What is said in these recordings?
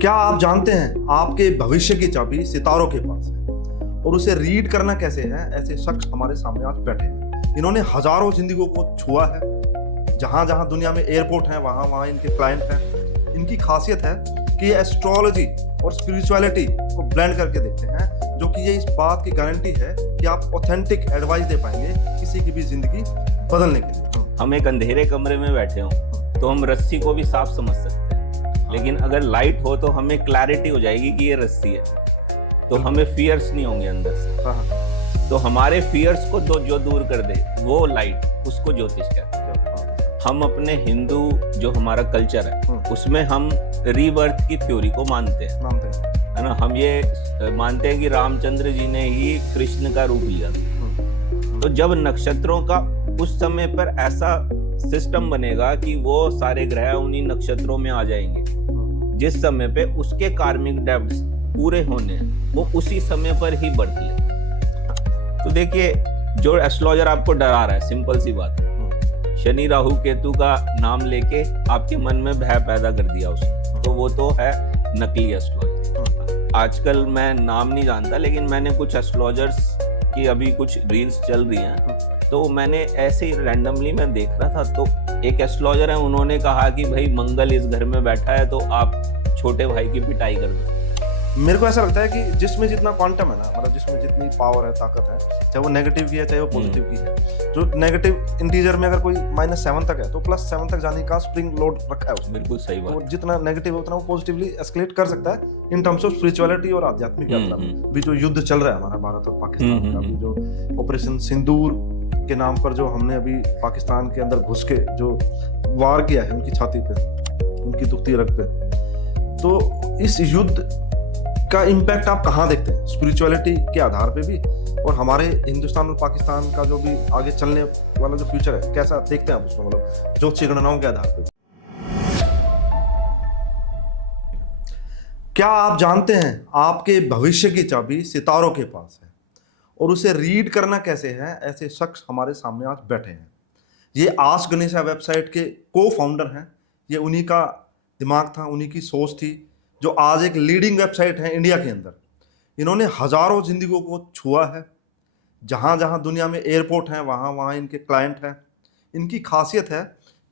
क्या आप जानते हैं आपके भविष्य की चाबी सितारों के पास है और उसे रीड करना कैसे है? ऐसे शख्स हमारे सामने आज बैठे हैं। इन्होंने हजारों जिंदगियों को छुआ है। जहां जहां दुनिया में एयरपोर्ट है वहां वहां इनके क्लाइंट हैं। इनकी खासियत है कि ये एस्ट्रोलॉजी और स्पिरिचुअलिटी को ब्लेंड करके देखते हैं, जो कि ये इस बात की गारंटी है कि आप ऑथेंटिक एडवाइस दे पाएंगे किसी की भी जिंदगी बदलने के लिए। हम एक अंधेरे कमरे में बैठे हों तो हम रस्सी को भी साफ समझ सकते हैं, लेकिन अगर लाइट हो तो हमें क्लैरिटी हो जाएगी कि ये रस्सी है, तो हमें फियर्स नहीं होंगे अंदर से। तो हमारे फियर्स को जो दूर कर दे वो लाइट, उसको ज्योतिष कहते हैं। हम अपने हिंदू जो हमारा कल्चर है उसमें हम रीबर्थ की थ्योरी को मानते हैं, है ना। हम ये मानते हैं कि रामचंद्र जी ने ही कृष्ण का रूप लिया। तो जब नक्षत्रों का उस समय पर ऐसा सिस्टम बनेगा कि वो सारे ग्रह उन्हीं नक्षत्रों में आ जाएंगे, जिस समय पे उसके कार्मिक डेब्ट्स पूरे होने हैं वो उसी समय पर ही बढ़ ले। तो देखिए, जो एस्ट्रोलॉजर आपको डरा रहा है, सिंपल सी बात है, शनि राहु केतु का नाम लेके आपके मन में भय पैदा कर दिया उसने, तो वो तो है नकली एस्ट्रोलॉजर। आजकल मैं नाम नहीं जानता, लेकिन मैंने कुछ एस्ट्रोलॉजर्स की अभी कुछ रील्स चल रही हैं, तो मैंने ऐसे ही रैंडमली मैं देख रहा था, तो एक एस्ट्रोलॉजर है, उन्होंने कहा कि भाई मंगल इस घर में बैठा है तो आप छोटे भाई की पिटाई कर दो। मेरे को ऐसा लगता है कि जिसमें जितना क्वांटम है ना, मतलब जिसमें जितनी पावर है, ताकत है, चाहे वो नेगेटिव की है चाहे वो पॉजिटिव की है। जो नेगेटिव इंटीजर में अगर कोई -7 तक है तो +7 तक जाने का स्प्रिंग लोड रखा है उसमें। बिल्कुल सही बात। तो जितना नेगेटिव है उतना वो पॉजिटिवली एस्केलेट कर सकता है इन टर्म्स ऑफ स्पिरिचुअलिटी और आध्यात्मिक यात्रा में भी। जो युद्ध चल रहा है हमारा भारत और पाकिस्तान का, जो ऑपरेशन सिंदूर के नाम पर जो हमने अभी पाकिस्तान के अंदर घुस के जो वार किया है उनकी छाती पे, उनकी दुखती रग पे, तो इस युद्ध का इम्पैक्ट आप कहाँ देखते हैं? स्पिरिचुअलिटी के आधार पे भी, और हमारे हिंदुस्तान और पाकिस्तान का जो भी आगे चलने वाला जो फ्यूचर है, कैसा देखते हैं आप उसको, मतलब ज्योतिषीय गणनाओं के आधार पे? क्या आप जानते हैं आपके भविष्य की चाबी सितारों के पास है और उसे रीड करना कैसे है? ऐसे शख्स हमारे सामने आज बैठे हैं। ये आस्क गणेशा वेबसाइट के को फाउंडर हैं। ये उन्हीं का दिमाग था, उन्हीं की सोच थी, जो आज एक लीडिंग वेबसाइट है इंडिया के अंदर। इन्होंने हजारों जिंदगियों को छुआ है। जहाँ जहाँ दुनिया में एयरपोर्ट हैं वहाँ वहाँ इनके क्लाइंट हैं। इनकी खासियत है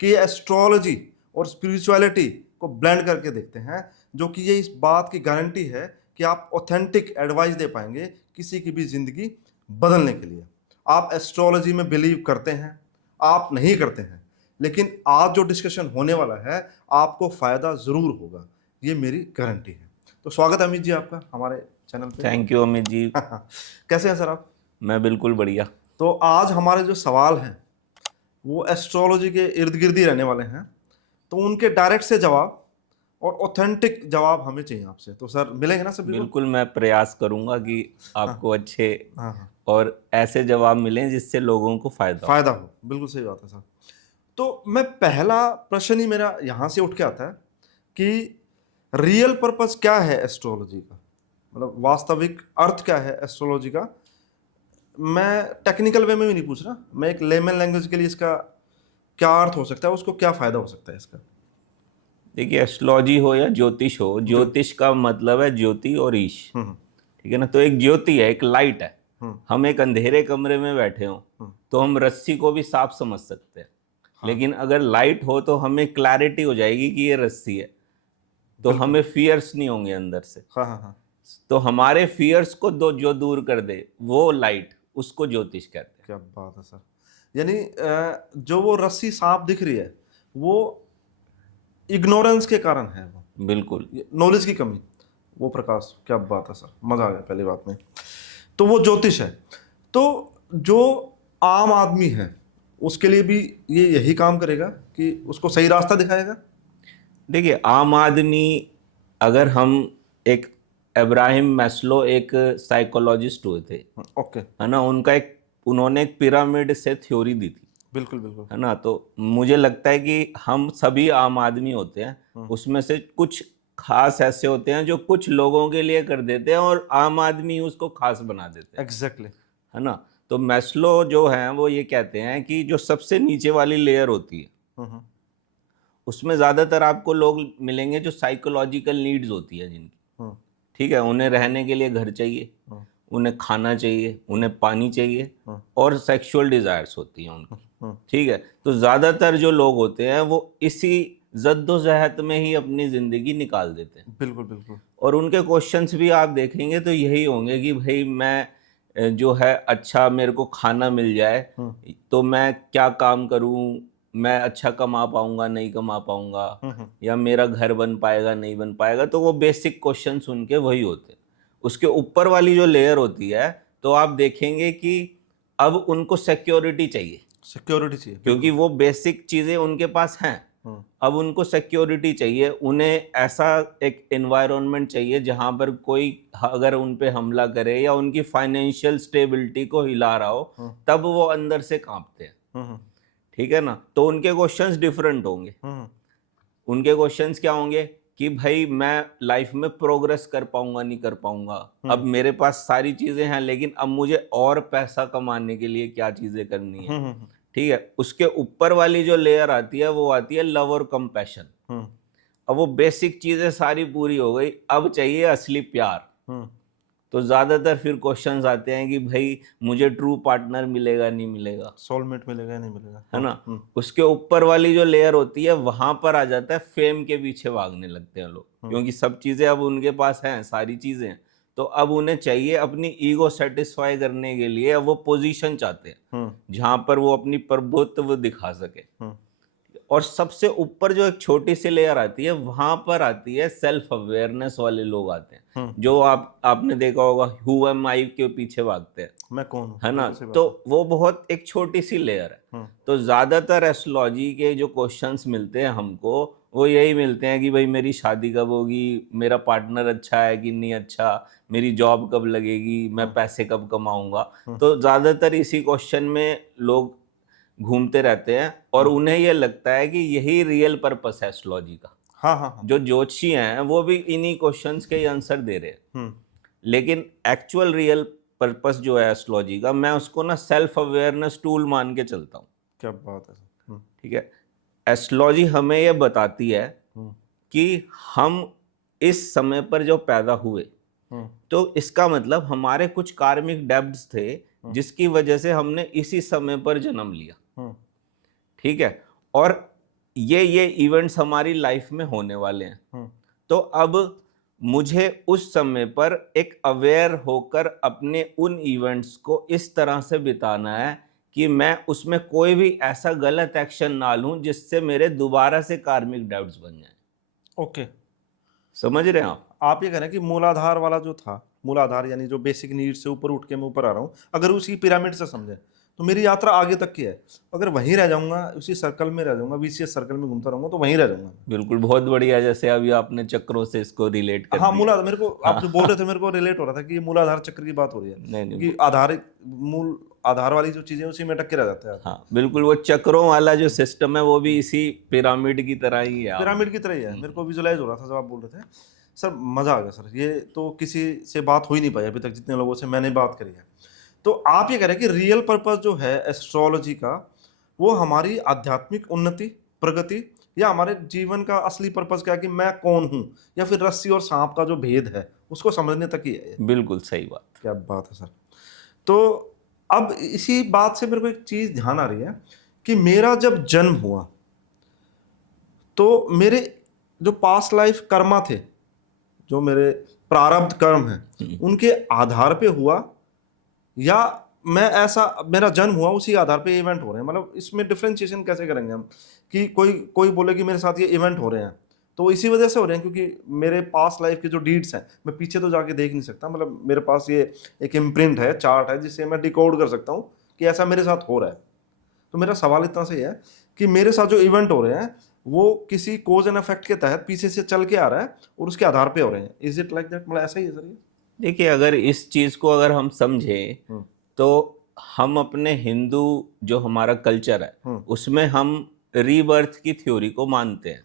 कि ये एस्ट्रोलॉजी और स्पिरिचुअलिटी को ब्लेंड करके देखते हैं, जो कि ये इस बात की गारंटी है कि आप ऑथेंटिक एडवाइस दे पाएंगे किसी की भी ज़िंदगी बदलने के लिए। आप एस्ट्रोलॉजी में बिलीव करते हैं, आप नहीं करते हैं, लेकिन आज जो डिस्कशन होने वाला है आपको फ़ायदा ज़रूर होगा, ये मेरी गारंटी है। तो स्वागत है अमित जी आपका हमारे चैनल पे। Thank you Amit ji. कैसे हैं सर आप? मैं बिल्कुल बढ़िया। तो आज हमारे जो सवाल हैं वो एस्ट्रोलॉजी के इर्द गिर्द ही रहने वाले हैं, तो उनके डायरेक्ट से जवाब और ऑथेंटिक जवाब हमें चाहिए आपसे। तो सर मिलेंगे ना सर? बिल्कुल मैं प्रयास करूंगा कि आपको अच्छे हाँ और ऐसे जवाब मिलें जिससे लोगों को फायदा हो। बिल्कुल सही बात है सर। तो मैं पहला प्रश्न ही मेरा यहाँ से उठ के आता है कि रियल पर्पस क्या है एस्ट्रोलॉजी का, मतलब वास्तविक अर्थ क्या है एस्ट्रोलॉजी का। मैं टेक्निकल वे में भी नहीं पूछ रहा, मैं एक लेमन लैंग्वेज के लिए इसका क्या अर्थ हो सकता है, उसको क्या फायदा हो सकता है इसका। देखिए, एस्ट्रोलॉजी हो या ज्योतिष हो, ज्योतिष का मतलब है ज्योति और ईश, ठीक है ना। तो एक ज्योति है, एक लाइट है। हम एक अंधेरे कमरे में बैठे हों तो हम रस्सी को भी साफ समझ सकते हैं, लेकिन अगर लाइट हो तो हमें क्लैरिटी हो जाएगी कि ये रस्सी है, तो हमें फियर्स नहीं होंगे अंदर से। तो हमारे फियर्स को जो दूर कर दे वो लाइट, उसको ज्योतिष कहते हैं। क्या बात है सर। यानी जो वो रस्सी साफ दिख रही है वो इग्नोरेंस के कारण है, वो बिल्कुल नॉलेज की कमी, वो प्रकाश। क्या बात है सर, मजा आ गया पहली बात में। तो वो ज्योतिष है। तो जो आम आदमी है उसके लिए भी ये यही काम करेगा कि उसको सही रास्ता दिखाएगा? देखिए, आम आदमी, अगर हम एक इब्राहिम मैस्लो एक साइकोलॉजिस्ट हुए थे, ओके, है ना, उन्होंने एक पिरामिड से थ्योरी दी थी। बिल्कुल बिल्कुल, है ना। तो मुझे लगता है कि हम सभी आम आदमी होते हैं, उसमें से कुछ खास ऐसे होते हैं जो कुछ लोगों के लिए कर देते हैं और आम आदमी उसको खास बना देते हैं। एग्जैक्टली, है ना। तो मैस्लो जो है वो ये कहते हैं कि जो सबसे नीचे वाली लेयर होती है उसमें ज़्यादातर आपको लोग मिलेंगे जो साइकोलॉजिकल नीड्स होती है जिनकी, ठीक है, उन्हें रहने के लिए घर चाहिए, उन्हें खाना चाहिए, उन्हें पानी चाहिए, और सेक्सुअल डिज़ायर्स होती हैं उनकी, ठीक है। तो ज़्यादातर जो लोग होते हैं वो इसी जद्दोजहद में ही अपनी ज़िंदगी निकाल देते हैं। बिल्कुल बिल्कुल। और उनके क्वेश्चंस भी आप देखेंगे तो यही होंगे कि भाई मैं जो है अच्छा मेरे को खाना मिल जाए तो मैं क्या काम करूं, मैं अच्छा कमा पाऊंगा नहीं कमा पाऊंगा, या मेरा घर बन पाएगा नहीं बन पाएगा। तो वो बेसिक क्वेश्चंस उनके वही होते हैं। उसके ऊपर वाली जो लेयर होती है तो आप देखेंगे कि अब उनको सिक्योरिटी चाहिए, सिक्योरिटी चाहिए, क्योंकि वो बेसिक चीज़ें उनके पास हैं। अब उनको सिक्योरिटी चाहिए, उन्हें ऐसा एक एनवायरनमेंट चाहिए जहां पर कोई अगर उन पे हमला करे या उनकी फाइनेंशियल स्टेबिलिटी को हिला रहा हो तब वो अंदर से कांपते हैं, ठीक है ना। तो उनके क्वेश्चंस डिफरेंट होंगे। उनके क्वेश्चंस क्या होंगे कि भाई मैं लाइफ में प्रोग्रेस कर पाऊंगा नहीं कर पाऊंगा, अब मेरे पास सारी चीजें हैं लेकिन अब मुझे और पैसा कमाने के लिए क्या चीजें करनी है, ठीक है। उसके ऊपर वाली जो लेयर आती है वो आती है लव और कंपैशन। अब वो बेसिक चीजें सारी पूरी हो गई, अब चाहिए असली प्यार। तो ज्यादातर फिर क्वेश्चंस आते हैं कि भाई मुझे ट्रू पार्टनर मिलेगा नहीं मिलेगा, सोलमेट मिलेगा नहीं मिलेगा, है ना। उसके ऊपर वाली जो लेयर होती है वहां पर आ जाता है फेम के पीछे भागने लगते हैं लोग, क्योंकि सब चीजें अब उनके पास हैं, सारी चीजें हैं। तो अब उन्हें चाहिए अपनी ईगो सेटिस्फाई करने के लिए, अब वो पोजीशन चाहते हैं जहां पर वो अपनी प्रभुत्व दिखा सके। और सबसे ऊपर जो एक छोटी सी लेयर आती है वहां पर आती है सेल्फ अवेयरनेस वाले लोग आते हैं, जो आपने देखा होगा हु एम आई के पीछे भागते हैं, मैं कौन हूं, है ना। तो वो बहुत एक छोटी सी लेयर है। तो ज्यादातर एस्ट्रोलॉजी के जो क्वेश्चंस मिलते हैं हमको वो यही मिलते हैं कि भाई मेरी शादी कब होगी, मेरा पार्टनर अच्छा है कि नहीं अच्छा, मेरी जॉब कब लगेगी, मैं पैसे कब कमाऊंगा। तो ज्यादातर इसी क्वेश्चन में लोग घूमते रहते हैं और उन्हें यह लगता है कि यही रियल पर्पस है एस्ट्रोलॉजी का। हाँ। जो ज्योतिषी हैं वो भी इन्हीं क्वेश्चंस के आंसर दे रहे हैं, लेकिन एक्चुअल रियल पर्पस जो है एस्ट्रोलॉजी का, मैं उसको ना सेल्फ अवेयरनेस टूल मान के चलता हूँ। क्या बात है। ठीक है, एस्ट्रोलॉजी हमें यह बताती है कि हम इस समय पर जो पैदा हुए तो इसका मतलब हमारे कुछ कार्मिक डेब्ट्स थे जिसकी वजह से हमने इसी समय पर जन्म लिया, ठीक है। और ये इवेंट्स हमारी लाइफ में होने वाले हैं। तो अब मुझे उस समय पर एक अवेयर होकर अपने उन इवेंट्स को इस तरह से बिताना है कि मैं उसमें कोई भी ऐसा गलत एक्शन ना लूं जिससे मेरे दोबारा से कार्मिक डेब्ट्स बन जाएं। ओके, समझ रहे हैं आप ये कह रहे हैं कि मूलाधार वाला जो था, मूलाधार यानी जो बेसिक नीड से ऊपर उठ के मैं ऊपर आ रहा हूँ, अगर उसी पिरामिड से समझे तो मेरी यात्रा आगे तक की है। अगर वहीं रह जाऊंगा, उसी सर्कल में रह जाऊंगा, वीसीएस सर्कल में घूमता रहूंगा तो वहीं रह जाऊंगा। बिल्कुल, बहुत बढ़िया। जैसे अभी आपने चक्रों से इसको रिलेट कर हाँ, मूलाधार मेरे को आप जो बोल रहे थे मेरे को रिलेट हो रहा था कि ये मूलाधार चक्र की बात हो रही है। नहीं, कि मूल आधार वाली जो चीजें उसी में अटक के रह जाते हैं। हाँ बिल्कुल, वो चक्रों वाला जो सिस्टम है वो भी इसी पिरामिड की तरह ही है। पिरामिड की तरह ही है, मेरे को विजुलाइज हो रहा था जब आप बोल रहे थे। सर मजा आ गया सर, ये तो किसी से बात हो ही नहीं पाई अभी तक, जितने लोगों से मैंने बात करी है। तो आप ये कह रहे हैं कि रियल पर्पस जो है एस्ट्रोलॉजी का वो हमारी आध्यात्मिक उन्नति, प्रगति, या हमारे जीवन का असली पर्पस क्या है कि मैं कौन हूँ, या फिर रस्सी और सांप का जो भेद है उसको समझने तक ही है। बिल्कुल सही बात। क्या बात है सर। तो अब इसी बात से मेरे को एक चीज ध्यान आ रही है कि मेरा जब जन्म हुआ तो मेरे जो पास्ट लाइफ कर्मा थे, जो मेरे प्रारब्ध कर्म हैं, उनके आधार पे हुआ, या मैं ऐसा मेरा जन्म हुआ उसी आधार पे इवेंट हो रहे हैं। मतलब इसमें डिफरेंशिएशन कैसे करेंगे हम कि कोई बोले कि मेरे साथ ये इवेंट हो रहे हैं तो इसी वजह से हो रहे हैं क्योंकि मेरे पास्ट लाइफ के जो डीड्स हैं मैं पीछे तो जाके देख नहीं सकता। मतलब मेरे पास ये एक इम्प्रिंट है, चार्ट है, जिससे मैं डिकोड कर सकता हूँ कि ऐसा मेरे साथ हो रहा है। तो मेरा सवाल इतना सही है कि मेरे साथ जो इवेंट हो रहे हैं वो किसी कोज एंड इफेक्ट के तहत पीछे से चल के आ रहा है और उसके आधार पे हो रहे हैं। Is it like that? मतलब ऐसा ही है सर ये? देखिए, अगर इस चीज को अगर हम समझें तो हम अपने हिंदू जो हमारा कल्चर है उसमें हम रीबर्थ की थ्योरी को मानते हैं,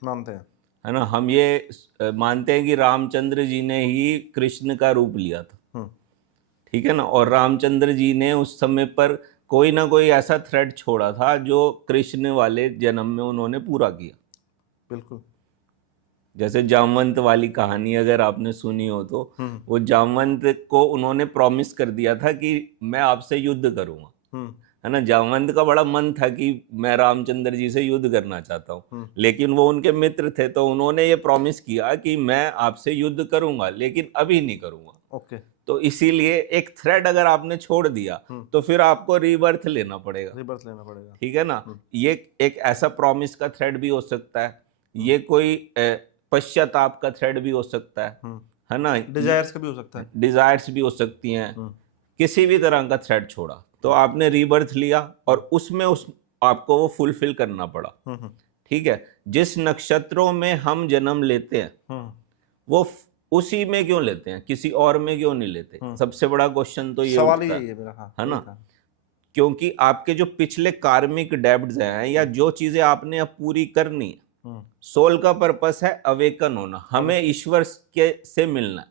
है ना। हम ये मानते हैं कि रामचंद्र जी ने ही कृष्ण का रूप लिया था, ठीक है ना। और रामचंद्र जी ने उस समय पर कोई ना कोई ऐसा थ्रेड छोड़ा था जो कृष्ण वाले जन्म में उन्होंने पूरा किया। बिल्कुल। जैसे जामवंत वाली कहानी अगर आपने सुनी हो तो वो जामवंत को उन्होंने प्रॉमिस कर दिया था कि मैं आपसे युद्ध करूंगा, है ना। जामवंत का बड़ा मन था कि मैं रामचंद्र जी से युद्ध करना चाहता हूँ, लेकिन वो उनके मित्र थे तो उन्होंने ये प्रॉमिस किया कि मैं आपसे युद्ध करूंगा लेकिन अभी नहीं करूंगा। ओके। तो इसीलिए एक थ्रेड अगर आपने छोड़ दिया तो फिर आपको रीबर्थ लेना पड़ेगा, रिबर्थ लेना पड़ेगा। ठीक है ना। ये एक ऐसा प्रॉमिस का थ्रेड भी हो सकता है, ये कोई पश्चाताप का थ्रेड भी हो सकता है ना। डिजायर्स का भी हो सकता है। डिजायर्स भी हो सकती हैं, किसी भी तरह का थ्रेड छोड़ा तो आपने रीबर्थ लिया और उसमें आपको वो फुलफिल करना पड़ा, ठीक है। जिस नक्षत्रों में हम जन्म लेते हैं वो उसी में क्यों लेते हैं, किसी और में क्यों नहीं लेते? सबसे बड़ा क्वेश्चन तो ये सवाल ही उठता यही है मेरा। हाँ, है यही ना। था। क्योंकि आपके जो पिछले कार्मिक डेब्ट्स हैं या जो चीजें आपने अब पूरी करनी है, सोल का पर्पस है अवेकन होना, हमें ईश्वर के से मिलना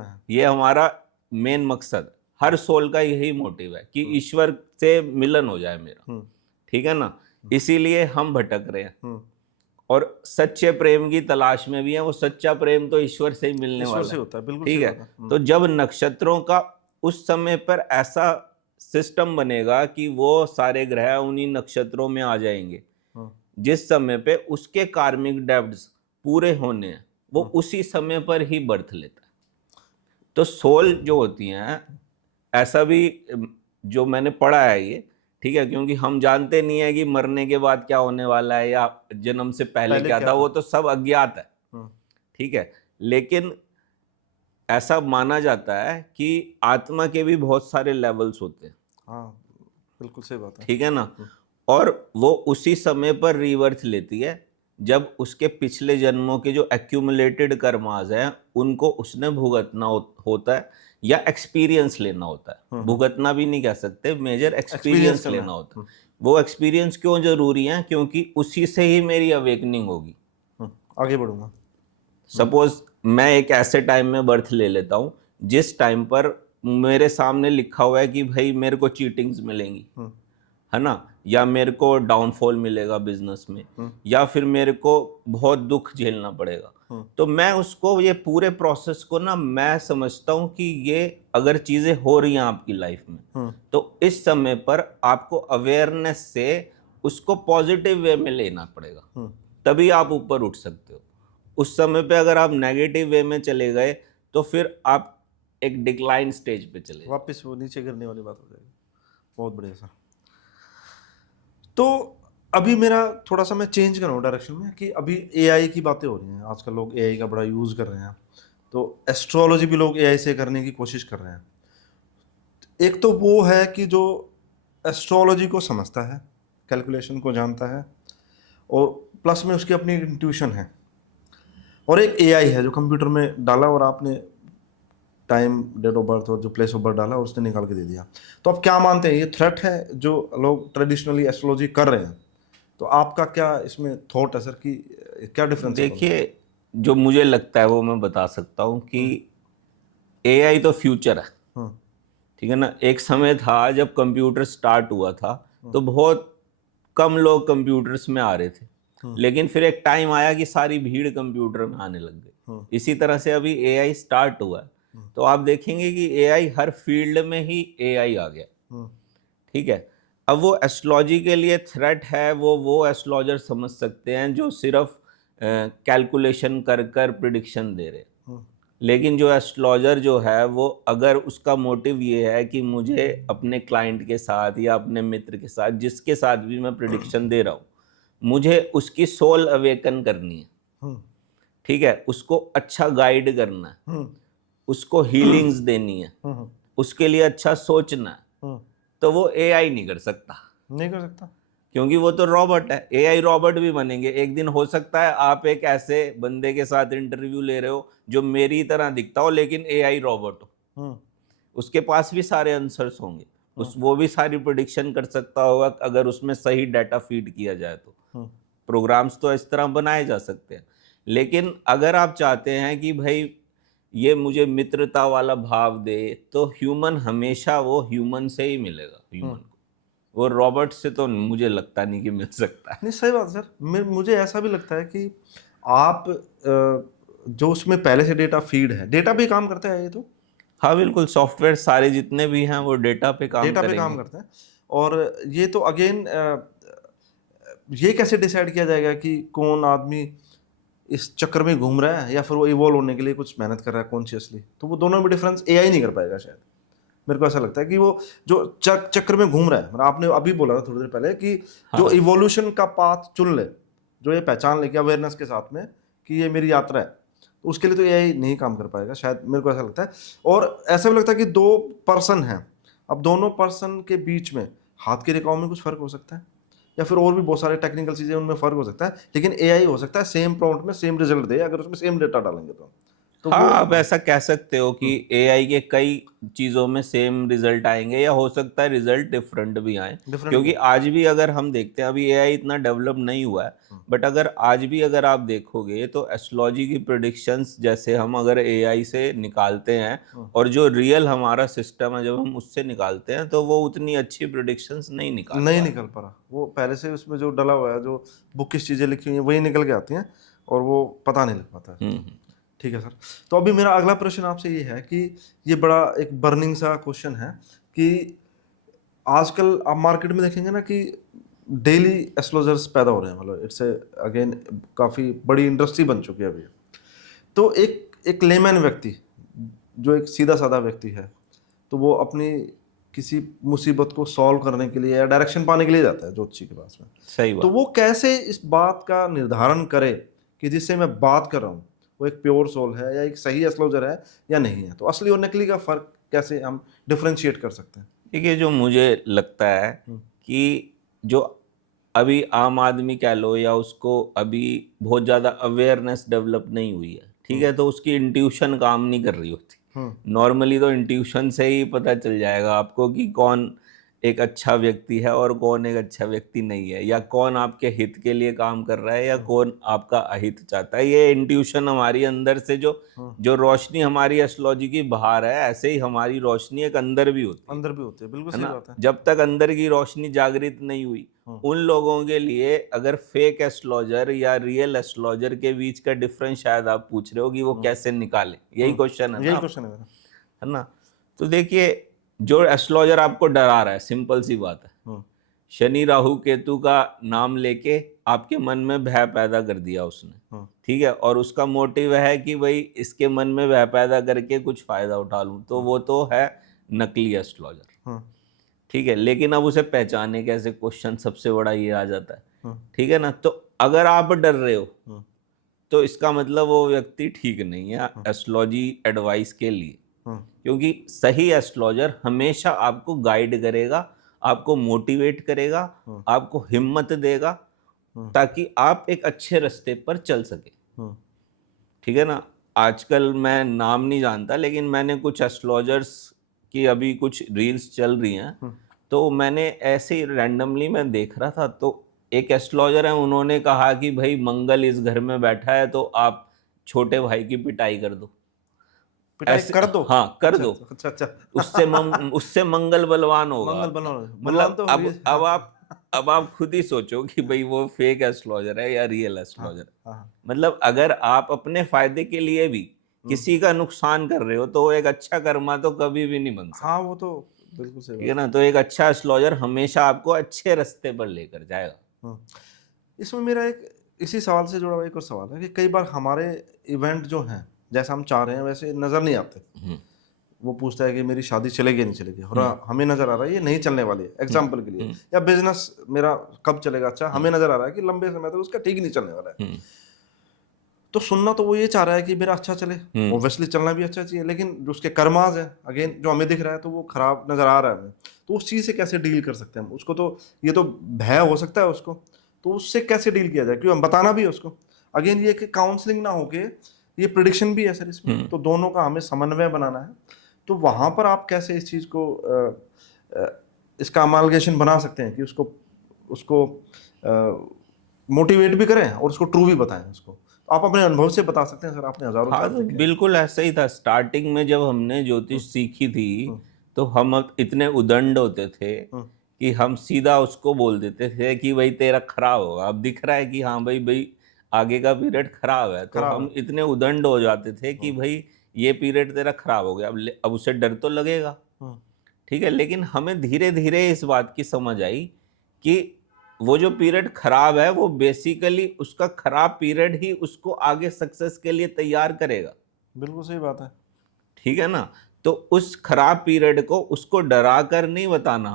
है। ये हमारा मेन मकसद है। हर सोल का यही मोटिव है कि ईश्वर से मिलन हो जाए मेरा, ठीक है ना। इसीलिए हम भटक रहे हैं और सच्चे प्रेम की तलाश में भी है। वो सच्चा प्रेम तो ईश्वर से ही मिलने ईश्वर वाला से होता है, बिल्कुल ठीक सही है। बात है। तो जब नक्षत्रों का उस समय पर ऐसा सिस्टम बनेगा कि वो सारे ग्रह उन्हीं नक्षत्रों में आ जाएंगे जिस समय पे उसके कार्मिक डेब्ट्स पूरे होने हैं, वो उसी समय पर ही बर्थ लेता है। तो सोल जो होती हैं, ऐसा भी जो मैंने पढ़ा है ये, ठीक है, क्योंकि हम जानते नहीं है कि मरने के बाद क्या होने वाला है या जन्म से पहले क्या था, वो तो सब अज्ञात है, ठीक है। लेकिन ऐसा माना जाता है कि आत्मा के भी बहुत सारे लेवल्स होते हैं। हाँ, बिल्कुल सही बात है, ठीक है ना। और वो उसी समय पर रीबर्थ लेती है जब उसके पिछले जन्मों के जो एक्यूमुलेटेड कर्मास हैं उनको उसने भुगतना होता है या एक्सपीरियंस लेना होता है। भुगतना भी नहीं कह सकते, मेजर एक्सपीरियंस लेना होता है। वो एक्सपीरियंस क्यों जरूरी है? क्योंकि उसी से ही मेरी अवेकनिंग होगी, आगे बढ़ूंगा। सपोज मैं एक ऐसे टाइम में बर्थ ले लेता हूँ जिस टाइम पर मेरे सामने लिखा हुआ है कि भाई मेरे को चीटिंग्स मिलेंगी, है ना, या मेरे को डाउनफॉल मिलेगा बिजनेस में, या फिर मेरे को बहुत दुख झेलना पड़ेगा। तो मैं उसको, ये पूरे प्रोसेस को ना, मैं समझता हूँ कि ये अगर चीजें हो रही हैं आपकी लाइफ में तो इस समय पर आपको अवेयरनेस से उसको पॉजिटिव वे में लेना पड़ेगा, तभी आप ऊपर उठ सकते हो। उस समय पे अगर आप नेगेटिव वे में चले गए तो फिर आप एक डिक्लाइन स्टेज पे चले जाओ, वापस वो नीचे गिरने वाली बात हो जाएगी। बहुत बढ़िया सर। तो अभी मेरा थोड़ा सा मैं चेंज कर रहा हूँ डायरेक्शन में कि अभी एआई की बातें हो रही हैं, आजकल लोग एआई का बड़ा यूज़ कर रहे हैं, तो एस्ट्रोलॉजी भी लोग एआई से करने की कोशिश कर रहे हैं। एक तो वो है कि जो एस्ट्रोलॉजी को समझता है, कैलकुलेशन को जानता है, और प्लस में उसकी अपनी इंट्यूशन है, और एक एआई है जो कंप्यूटर में डाला और आपने टाइम, डेट ऑफ बर्थ और जो प्लेस ऑफ बर्थ डाला और उसने निकाल के दे दिया। तो आप क्या मानते हैं, ये थ्रेट है जो लोग ट्रेडिशनली एस्ट्रोलॉजी कर रहे हैं? तो आपका क्या इसमें थॉट है सर कि क्या डिफरेंस है? देखिए, जो मुझे लगता है वो मैं बता सकता हूँ कि एआई तो फ्यूचर है, ठीक है ना। एक समय था जब कंप्यूटर स्टार्ट हुआ था तो बहुत कम लोग कंप्यूटर्स में आ रहे थे, लेकिन फिर एक टाइम आया कि सारी भीड़ कंप्यूटर में आने लग गई। इसी तरह से अभी एआई स्टार्ट हुआ है, तो आप देखेंगे कि एआई हर फील्ड में ही एआई आ गया, ठीक है। अब वो एस्ट्रोलॉजी के लिए थ्रेट है, वो एस्ट्रोलॉजर समझ सकते हैं जो सिर्फ कैलकुलेशन कर कर प्रिडिक्शन दे रहे हैं। लेकिन जो एस्ट्रोलॉजर जो है वो, अगर उसका मोटिव ये है कि मुझे अपने क्लाइंट के साथ या अपने मित्र के साथ, जिसके साथ भी मैं प्रिडिक्शन दे रहा हूँ, मुझे उसकी सोल अवेकन करनी है, ठीक है, उसको अच्छा गाइड करना है, उसको हीलिंग्स देनी है, उसके लिए अच्छा सोचना है, तो वो एआई नहीं कर सकता। नहीं कर सकता, क्योंकि वो तो रॉबोट है। एआई रॉबोट भी बनेंगे एक दिन। हो सकता है आप एक ऐसे बंदे के साथ इंटरव्यू ले रहे हो जो मेरी तरह दिखता हो लेकिन एआई रॉबोट हो, उसके पास भी सारे आंसर्स होंगे, वो भी सारी प्रेडिक्शन कर सकता होगा अगर उसमें सही डाटा फीड किया जाए तो। प्रोग्राम्स तो इस तरह बनाए जा सकते हैं। लेकिन अगर आप चाहते हैं कि भाई ये मुझे मित्रता वाला भाव दे, तो ह्यूमन हमेशा वो ह्यूमन से ही मिलेगा, ह्यूमन को, वो रॉबर्ट से तो मुझे लगता नहीं कि मिल सकता है। नहीं सही बात है सर, मुझे ऐसा भी लगता है कि आप जो उसमें पहले से डेटा फीड है, डेटा पे काम करता है ये तो, हाँ बिल्कुल, सॉफ्टवेयर सारे जितने भी हैं वो डेटा पे काम डेटा पे करेंगे। काम करते हैं। और ये तो अगेन ये कैसे डिसाइड किया जाएगा कि कौन आदमी इस चक्कर में घूम रहा है या फिर वो इवॉल्व होने के लिए कुछ मेहनत कर रहा है कॉन्शियसली? तो वो दोनों में डिफरेंस एआई नहीं कर पाएगा शायद। मेरे को ऐसा लगता है कि वो जो चक्कर में घूम रहा है, मतलब आपने अभी बोला था थोड़ी देर पहले कि जो इवोल्यूशन का पाथ चुन ले, जो ये पहचान ले कि अवेयरनेस के साथ में कि ये मेरी यात्रा है, तो उसके लिए तो एआई नहीं काम कर पाएगा शायद, मेरे को ऐसा लगता है। और ऐसा भी लगता है कि दो पर्सन हैं, अब दोनों पर्सन के बीच में हाथ के रिकाव में कुछ फर्क हो सकता है, या फिर और भी बहुत सारे टेक्निकल चीजें उनमें फर्क हो सकता है, लेकिन एआई हो सकता है सेम प्रॉम्प्ट में सेम रिजल्ट दे अगर उसमें सेम डेटा डालेंगे तो हाँ, वो आप ऐसा कह सकते हो कि एआई के कई चीज़ों में सेम रिजल्ट आएंगे, या हो सकता है रिजल्ट डिफरेंट भी आए। क्योंकि आज भी अगर हम देखते हैं, अभी एआई इतना डेवलप नहीं हुआ है, बट अगर आज भी अगर आप देखोगे तो एस्ट्रोलॉजी की प्रेडिक्शंस जैसे हम अगर एआई से निकालते हैं और जो रियल हमारा सिस्टम है जब हम उससे निकालते हैं, तो वो उतनी अच्छी प्रेडिक्शंस नहीं निकाल पा रहा। वो पहले से उसमें जो डला हुआ है, जो बुक किस चीज़ें लिखी हुई हैं वही निकल के आती हैं और वो पता नहीं लग पाता है। ठीक है सर, तो अभी मेरा अगला प्रश्न आपसे ये है कि ये बड़ा एक बर्निंग सा क्वेश्चन है कि आजकल आप मार्केट में देखेंगे ना कि डेली एस्ट्रोलॉजर्स पैदा हो रहे हैं, मतलब इट्स अगेन काफ़ी बड़ी इंडस्ट्री बन चुकी है अभी। तो एक लेमैन व्यक्ति, जो एक सीधा साधा व्यक्ति है, तो वो अपनी किसी मुसीबत को सॉल्व करने के लिए या डायरेक्शन पाने के लिए जाता है ज्योतिषी के पास में। सही बात। तो वो कैसे इस बात का निर्धारण करे कि जिससे मैं बात कर रहा हूँ वो एक प्योर सोल है या एक सही एस्ट्रोलॉजर है या नहीं है? तो असली और नकली का फर्क कैसे हम डिफरेंशिएट कर सकते हैं? देखिए, जो मुझे लगता है कि जो अभी आम आदमी कह लो या उसको अभी बहुत ज़्यादा अवेयरनेस डेवलप नहीं हुई है, ठीक है, तो उसकी इंट्यूशन काम नहीं कर रही होती। नॉर्मली तो इंट्यूशन से ही पता चल जाएगा आपको कि कौन एक अच्छा व्यक्ति है और कौन एक अच्छा व्यक्ति नहीं है, या कौन आपके हित के लिए काम कर रहा है या कौन आपका अहित चाहता है। ये इंट्यूशन हमारी अंदर से जो रोशनी हमारी एस्ट्रोलॉजी की बाहर है, ऐसे ही हमारी रोशनी एक अंदर भी होती है। बिल्कुल सही बात है। जब तक अंदर की रोशनी जागृत नहीं हुई, उन लोगों के लिए अगर फेक एस्ट्रोलॉजर या रियल एस्ट्रोलॉजर के बीच का डिफरेंस शायद आप पूछ रहे हो कि वो कैसे निकाले, यही क्वेश्चन है ना? यही क्वेश्चन है मेरा, है ना? तो देखिए, जो एस्ट्रोलॉजर आपको डरा रहा है, सिंपल सी बात है, शनि राहु केतु का नाम लेके आपके मन में भय पैदा कर दिया उसने, ठीक है, और उसका मोटिव है कि भाई इसके मन में भय पैदा करके कुछ फायदा उठा लूं, तो वो तो है नकली एस्ट्रोलॉजर। ठीक है, लेकिन अब उसे पहचाने कैसे, क्वेश्चन सबसे बड़ा ये आ जाता है। ठीक है ना? तो अगर आप डर रहे हो तो इसका मतलब वो व्यक्ति ठीक नहीं है एस्ट्रोलॉजी एडवाइस के लिए, क्योंकि सही एस्ट्रोलॉजर हमेशा आपको गाइड करेगा, आपको मोटिवेट करेगा, आपको हिम्मत देगा, ताकि आप एक अच्छे रास्ते पर चल सके। ठीक है ना? आजकल मैं नाम नहीं जानता, लेकिन मैंने कुछ एस्ट्रोलॉजर्स की अभी कुछ रील्स चल रही हैं, तो मैंने ऐसे ही रैंडमली मैं देख रहा था, तो एक एस्ट्रोलॉजर है, उन्होंने कहा कि भाई मंगल इस घर में बैठा है तो आप छोटे भाई की पिटाई कर दो। पिटाई कर दो? हाँ, कर दो। अच्छा। उससे मंगल बलवान होगा। मतलब तो अब आप खुद ही सोचो कि भाई वो फेक एस्ट्रोलॉजर है या रियल एस्ट्रोलॉजर है। मतलब अगर आप अपने फायदे के लिए भी किसी का नुकसान कर रहे हो तो वो एक अच्छा कर्मा तो कभी भी नहीं बन सकता। हाँ, वो तो बिल्कुल सही ठीक है ना? तो एक अच्छा एस्ट्रोलॉजर हमेशा आपको अच्छे रास्ते पर लेकर जाएगा। इसमें मेरा एक इसी सवाल से जुड़ा हुआ एक और सवाल है कि कई बार हमारे इवेंट जो हैं, जैसा हम चाह रहे हैं वैसे नज़र नहीं आते। वो पूछता है कि मेरी शादी चलेगी नहीं चलेगी, और हमें नज़र आ रहा है ये नहीं चलने वाली है, एग्जाम्पल के लिए, या बिजनेस मेरा कब चलेगा अच्छा, हमें नज़र आ रहा है कि लंबे समय तक उसका ठीक नहीं चलने वाला है। तो सुनना तो वो ये चाह रहा है कि मेरा अच्छा चले, ऑब्वियसली चलना भी अच्छा चाहिए, लेकिन जो उसके कर्माज है अगेन जो हमें दिख रहा है तो वो खराब नज़र आ रहा है हमें। तो उस चीज़ से कैसे डील कर सकते हैं हम उसको? तो ये तो भय हो सकता है उसको, तो उससे कैसे डील किया जाए? क्यों हम बताना भी है उसको, अगेन ये कि काउंसलिंग ना होके ये प्रिडिक्शन भी है सर इसमें, तो दोनों का हमें समन्वय बनाना है। तो वहाँ पर आप कैसे इस चीज़ को इसका अमालगेशन बना सकते हैं कि उसको मोटिवेट भी करें और उसको ट्रू भी बताएं उसको? आप अपने अनुभव से बता सकते हैं सर, आपने हजारों हाँ, तो बिल्कुल ऐसा ही था। स्टार्टिंग में जब हमने ज्योतिष सीखी थी तो हम इतने उदंड होते थे कि हम सीधा उसको बोल देते थे कि भाई तेरा खराब होगा। अब दिख रहा है कि हाँ भाई आगे का पीरियड खराब है, तो हम इतने उदंड हो जाते थे कि भाई ये पीरियड तेरा खराब हो गया। अब उसे डर तो लगेगा, ठीक है। लेकिन हमें धीरे धीरे इस बात की समझ आई कि वो जो पीरियड खराब है वो बेसिकली उसका खराब पीरियड ही उसको आगे सक्सेस के लिए तैयार करेगा। बिल्कुल सही बात है। ठीक है ना। तो उस खराब पीरियड को उसको डरा कर नहीं बताना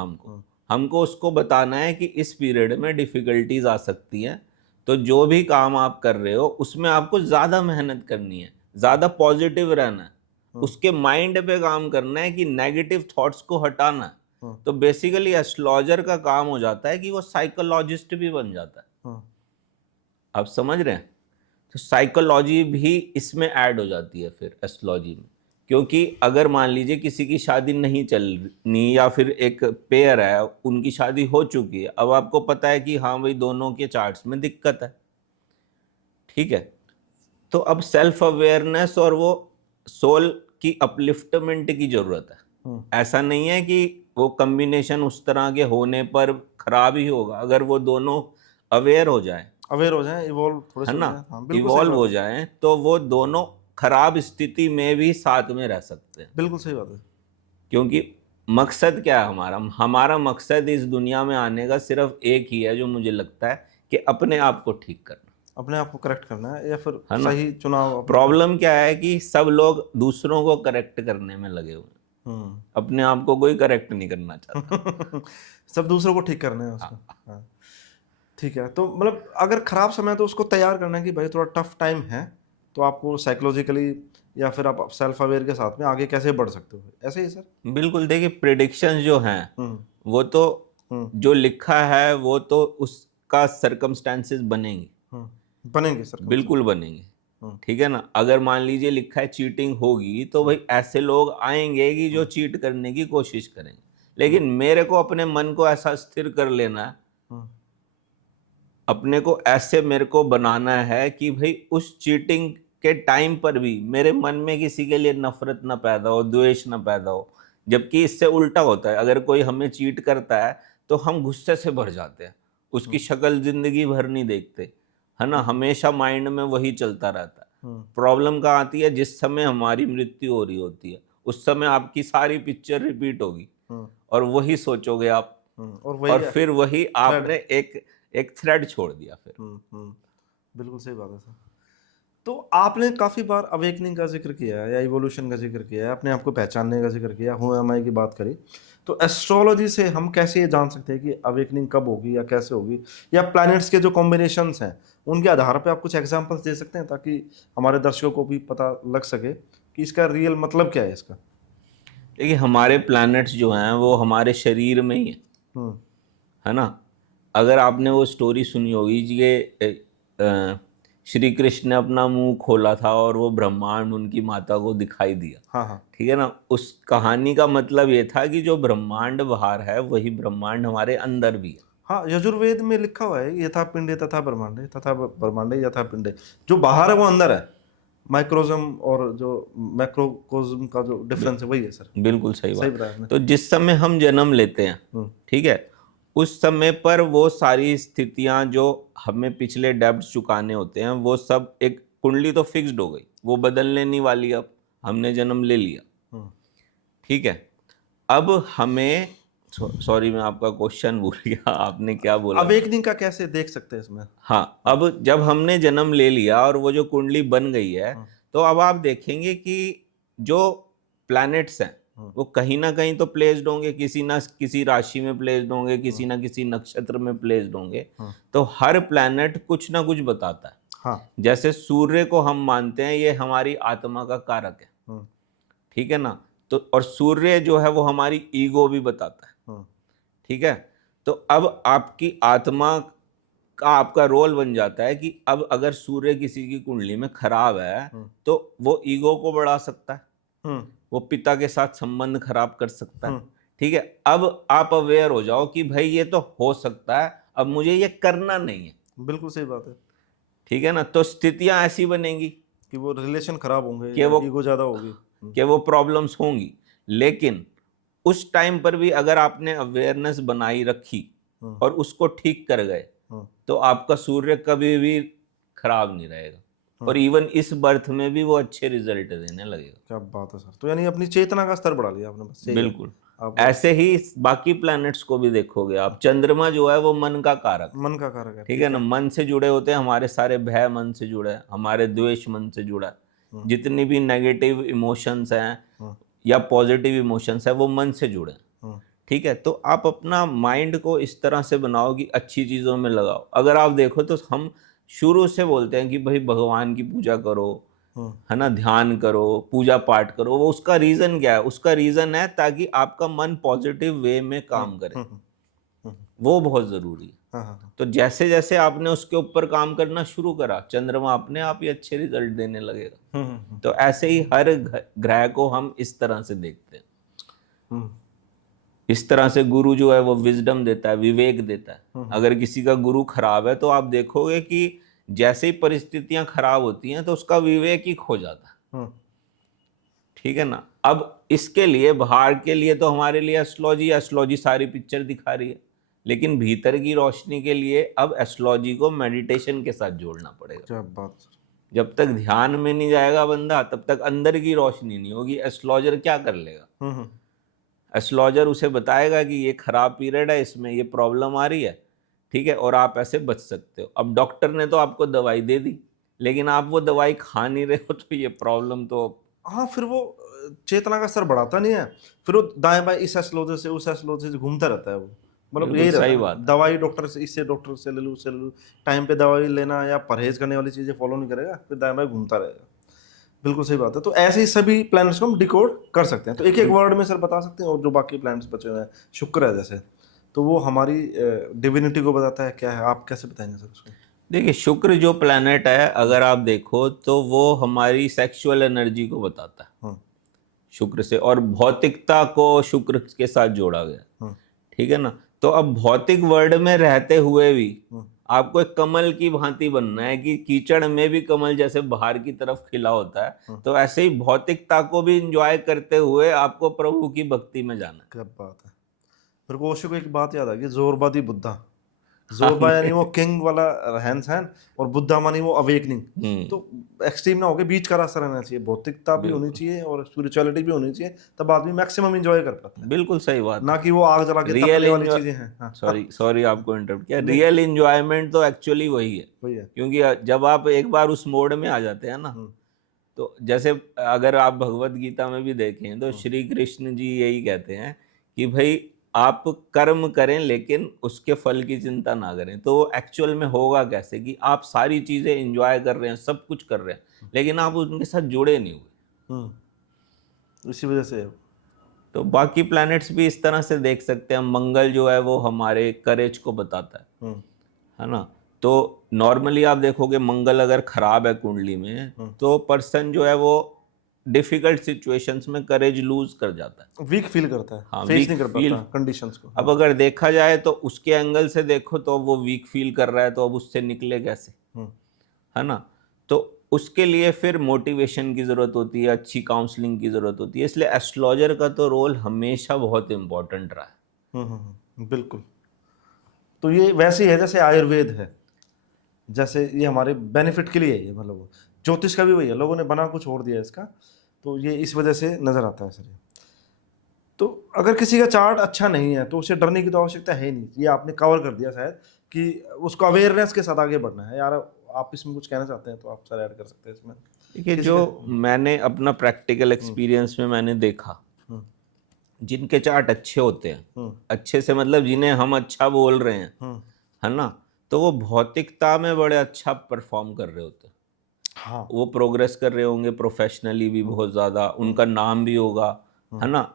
हमको उसको बताना है कि इस पीरियड में डिफिकल्टीज आ सकती हैं, तो जो भी काम आप कर रहे हो उसमें आपको ज्यादा मेहनत करनी है, ज्यादा पॉजिटिव रहना है, उसके माइंड पे काम करना है कि नेगेटिव थॉट्स को हटाना है। तो बेसिकली एस्ट्रोलॉजर का काम हो जाता है कि वो साइकोलॉजिस्ट भी बन जाता है। आप समझ रहे हैं। तो साइकोलॉजी भी इसमें ऐड हो जाती है फिर एस्ट्रोलॉजी में, क्योंकि अगर मान लीजिए किसी की शादी नहीं चलनी या फिर एक पेयर है उनकी शादी हो चुकी है, अब आपको पता है कि हाँ भाई दोनों के चार्ट्स में दिक्कत है, ठीक है। तो अब सेल्फ अवेयरनेस और वो सोल की अपलिफ्टमेंट की जरूरत है। ऐसा नहीं है कि वो कॉम्बिनेशन उस तरह के होने पर खराब ही होगा। अगर वो दोनों अवेयर हो जाए इवॉल्व थोड़े है से ना, हाँ, बिल्कुल सही इवॉल्व बात हो है। जाएं तो वो दोनों खराब स्थिति में भी साथ में रह सकते हैं। बिल्कुल सही बात है। क्योंकि मकसद क्या है हमारा मकसद इस दुनिया में आने का सिर्फ एक ही है, जो मुझे लगता है कि अपने आप को ठीक करना, अपने आप को करेक्ट करना है या फिर है ना। सही चुनाव प्रॉब्लम क्या है कि सब लोग दूसरों को करेक्ट करने में लगे हुए हैं, अपने आप को कोई करेक्ट नहीं करना चाहता। सब दूसरों को ठीक करना है उसको। हाँ। ठीक है, तो मतलब अगर खराब समय है तो उसको तैयार करना है कि भाई थोड़ा टफ टाइम है, तो आपको साइकोलॉजिकली या फिर आप सेल्फ अवेयर के साथ में आगे कैसे बढ़ सकते हो, ऐसे ही सर। बिल्कुल। देखिए प्रेडिक्शंस जो हैं वो तो जो लिखा है वो तो उसका सर्कमस्टेंसेस बनेंगे, बनेंगे सर, बिल्कुल बनेंगे, ठीक है ना। अगर मान लीजिए लिखा है चीटिंग होगी तो भाई ऐसे लोग आएंगे कि जो चीट करने की कोशिश करेंगे। लेकिन मेरे को अपने मन को ऐसा स्थिर कर लेना है, अपने को ऐसे मेरे को बनाना है कि भाई उस चीटिंग के टाइम पर भी मेरे मन में किसी के लिए नफरत ना पैदा हो, द्वेष ना पैदा हो। जबकि इससे उल्टा होता है, अगर कोई हमें चीट करता है तो हम गुस्से से भर जाते हैं, उसकी शक्ल जिंदगी भर नहीं देखते, है ना। हमेशा माइंड में वही चलता रहता है। प्रॉब्लम कहाँ आती है, जिस समय हमारी मृत्यु हो रही होती है उस समय आपकी सारी पिक्चर रिपीट होगी और वही सोचोगे आप, और फिर वही आपने एक थ्रेड छोड़ दिया फिर। बिल्कुल सही बात है सर। तो आपने काफ़ी बार अवेकनिंग का जिक्र किया है या इवोल्यूशन का जिक्र किया है, अपने आप को पहचानने का जिक्र किया, हूँ एम आई की बात करी। तो एस्ट्रोलॉजी से हम कैसे ये जान सकते हैं कि अवेकनिंग कब होगी या कैसे होगी, या प्लैनेट्स के जो कॉम्बिनेशंस हैं उनके आधार पे आप कुछ एग्जांपल्स दे सकते हैं ताकि हमारे दर्शकों को भी पता लग सके कि इसका रियल मतलब क्या है इसका। देखिए हमारे प्लैनेट्स जो हैं वो हमारे शरीर में ही है ना। अगर आपने वो स्टोरी सुनी होगी कि श्री कृष्ण ने अपना मुंह खोला था और वो ब्रह्मांड उनकी माता को दिखाई दिया, हाँ, ठीक है ना। उस कहानी का मतलब ये था कि जो ब्रह्मांड बाहर है वही ब्रह्मांड हमारे अंदर भी है। हाँ, यजुर्वेद में लिखा हुआ है यथा पिंडे तथा ब्रह्मांडे, तथा ब्रह्मांडे यथा पिंडे। जो बाहर है वो अंदर है, माइक्रोजम और जो मैक्रोकोजम का जो डिफरेंस है वही है सर। बिल्कुल सही बात। बताया आपने। तो जिस समय हम जन्म लेते हैं, ठीक है, उस समय पर वो सारी स्थितियां जो हमें पिछले डेब्ट चुकाने होते हैं वो सब, एक कुंडली तो फिक्स्ड हो गई, वो बदलने नहीं वाली। अब हमने जन्म ले लिया, ठीक है। अब हमें सॉरी मैं आपका क्वेश्चन भूल गया, आपने क्या बोला। अवेकनिंग का कैसे देख सकते हैं इसमें। हाँ, अब जब हमने जन्म ले लिया और वो जो कुंडली बन गई है, तो अब आप देखेंगे कि जो प्लैनेट्स हैं वो कहीं ना कहीं तो प्लेस्ड होंगे, किसी ना किसी राशि में प्लेस्ड होंगे, किसी ना किसी नक्षत्र में प्लेस्ड होंगे। तो हर प्लैनेट कुछ ना कुछ बताता है। हाँ। जैसे सूर्य को हम मानते हैं ये हमारी आत्मा का कारक है, ठीक है ना। तो और सूर्य जो है वो हमारी ईगो भी बताता है, ठीक है। तो अब आपकी आत्मा का आपका रोल बन जाता है कि अब अगर सूर्य किसी की कुंडली में खराब है तो वो ईगो को बढ़ा सकता है, वो पिता के साथ संबंध खराब कर सकता है, ठीक है। अब आप अवेयर हो जाओ कि भाई ये तो हो सकता है, अब मुझे ये करना नहीं है। बिल्कुल सही बात है, ठीक है ना। तो स्थितियां ऐसी बनेंगी कि वो रिलेशन खराब होंगे, कि वो ईगो ज्यादा होगी, कि वो प्रॉब्लम्स होंगी। लेकिन उस टाइम पर भी अगर आपने अवेयरनेस बनाई रखी और उसको ठीक कर गए तो आपका सूर्य कभी भी खराब नहीं रहेगा और इवन इस बर्थ में भी वो अच्छे रिजल्ट देने लगेगा। क्या बात है सर। तो यानी अपनी चेतना का स्तर बढ़ा लिया आपने, बस यही है। बिल्कुल। आप ऐसे ही बाकी प्लैनेट्स को भी देखोगे आप, चंद्रमा जो है वो मन का कारक है, मन का कारक है, ठीक है ना, मन से जुड़े होते हैं। हमारे सारे भय मन से जुड़े हैं, हमारे द्वेष मन से जुड़ा है, जितनी भी नेगेटिव इमोशंस हैं या पॉजिटिव इमोशंस है वो मन से जुड़े हैं, ठीक है। तो आप अपना माइंड को इस तरह से बनाओ कि अच्छी चीज़ों में लगाओ। अगर आप देखो तो हम शुरू से बोलते हैं कि भाई भगवान की पूजा करो, है ना, ध्यान करो, पूजा पाठ करो। वो उसका रीज़न क्या है? उसका रीज़न है ताकि आपका मन पॉजिटिव वे में काम करे, वो बहुत ज़रूरी है। तो जैसे जैसे आपने उसके ऊपर काम करना शुरू करा, चंद्रमा अपने आप ही अच्छे रिजल्ट देने लगेगा। तो ऐसे ही हर ग्रह को हम इस तरह से देखते हैं। इस तरह से गुरु जो है वो विजडम देता है, विवेक देता है। अगर किसी का गुरु खराब है तो आप देखोगे कि जैसे ही परिस्थितियां खराब होती हैं तो उसका विवेक ही खो जाता है, ठीक है ना। अब इसके लिए बाहर के लिए तो हमारे लिए एस्ट्रोलॉजी सारी पिक्चर दिखा रही है, लेकिन भीतर की रोशनी के लिए अब एस्ट्रोलॉजी को मेडिटेशन के साथ जोड़ना पड़ेगा। क्या बात। जब तक ध्यान में नहीं जाएगा बंदा तब तक अंदर की रोशनी नहीं होगी। एस्ट्रोलॉजर क्या कर लेगा? एस्ट्रोलॉजर उसे बताएगा कि ये खराब पीरियड है, इसमें ये प्रॉब्लम आ रही है, ठीक है, और आप ऐसे बच सकते हो। अब डॉक्टर ने तो आपको दवाई दे दी, लेकिन आप वो दवाई खा नहीं रहे हो तो ये प्रॉब्लम तो हाँ, फिर वो चेतना का स्तर बढ़ाता नहीं है, फिर वो दाएं बाएं इस एस्ट्रोलॉजर से उस एस्ट्रोलॉजर से घूमता रहता है। वो मतलब यही रहता सही है, बात है। दवाई डॉक्टर से, इससे डॉक्टर से ले लूँ, उससे ले लूँ, टाइम पे दवाई लेना या परहेज करने वाली चीज़ें फॉलो नहीं करेगा, फिर दाएं बाएं घूमता रहेगा। बिल्कुल सही बात है। तो ऐसे ही सभी प्लैनेट्स को हम डिकोड कर सकते हैं। तो एक एक वर्ड में सर बता सकते हैं, और जो बाकी प्लैनेट्स बचे हुए हैं, शुक्र है जैसे, तो वो हमारी डिविनिटी को बताता है, क्या है, आप कैसे बताएंगे सर उसको? देखिए, शुक्र जो प्लैनेट है अगर आप देखो तो वो हमारी सेक्सुअल एनर्जी को बताता है शुक्र से, और भौतिकता को शुक्र के साथ जोड़ा गया, ठीक है ना। तो अब भौतिक वर्ल्ड में रहते हुए भी आपको एक कमल की भांति बनना है कि कीचड़ में भी कमल जैसे बाहर की तरफ खिला होता है, तो ऐसे ही भौतिकता को भी एंजॉय करते हुए आपको प्रभु की भक्ति में जाना है। क्या बात है। मेरे को ओशो को एक बात याद आ गई, जोरबादी बुद्धा। जोरबा यानी वो किंग वाला रहन सहन, और बुद्धा मानी वो अवेकनिंग। तो एक्सट्रीम ना होके बीच का रास्ता रहना चाहिए, भौतिकता भी होनी चाहिए और स्पिरिचुअलिटी भी होनी चाहिए, तब आदमी मैक्सिमम एंजॉय कर पाता है। बिल्कुल सही बात, ना कि वो आग जला के तपने वाली चीजें हैं। सॉरी आपको इंटरप्ट किया। रियल एंजॉयमेंट तो एक्चुअली वही है, क्योंकि जब आप एक बार उस मोड में आ जाते हैं ना, तो जैसे अगर आप भगवत गीता में भी देखें तो श्री कृष्ण जी यही कहते हैं कि भाई आप कर्म करें लेकिन उसके फल की चिंता ना करें। तो एक्चुअल में होगा कैसे कि आप सारी चीजें एंजॉय कर रहे हैं, सब कुछ कर रहे हैं, लेकिन आप उनके साथ जुड़े नहीं हुए। इसी वजह से तो बाकी प्लैनेट्स भी इस तरह से देख सकते हैं। मंगल जो है वो हमारे करेज को बताता है ना। तो नॉर्मली आप देखोगे मंगल अगर खराब है कुंडली में तो पर्सन जो है वो डिफिकल्ट सिचुएशंस में करेज लूज कर जाता है, वीक फील करता है, हाँ, फेस नहीं कर पाता कंडीशंस को। अब अगर देखा जाए तो उसके एंगल से देखो तो वो वीक फील कर रहा है, तो अब उससे निकले कैसे, है ना। तो उसके लिए फिर मोटिवेशन की ज़रूरत होती है, अच्छी काउंसलिंग की ज़रूरत होती है। इसलिए एस्ट्रोलॉजर का तो रोल हमेशा बहुत इम्पोर्टेंट रहा है। बिल्कुल। तो ये वैसे ही है जैसे आयुर्वेद है, जैसे ये हमारे बेनिफिट के लिए है। ये मतलब ज्योतिष का भी वही है, लोगों ने बना कुछ और दिया इसका, तो ये इस वजह से नज़र आता है सर। तो अगर किसी का चार्ट अच्छा नहीं है तो उसे डरने की तो आवश्यकता है ही नहीं। ये आपने कवर कर दिया शायद कि उसको अवेयरनेस के साथ आगे बढ़ना है। यार आप इसमें कुछ कहना चाहते हैं तो आप सर ऐड कर सकते हैं इसमें। देखिए, जो मैंने अपना प्रैक्टिकल एक्सपीरियंस में मैंने देखा, जिनके चार्ट अच्छे होते हैं, अच्छे से मतलब जिन्हें हम अच्छा बोल रहे हैं, है ना, तो वो भौतिकता में बड़े अच्छा परफॉर्म कर रहे होते हैं। हाँ, वो प्रोग्रेस कर रहे होंगे प्रोफेशनली भी बहुत ज़्यादा, उनका नाम भी होगा, है ना।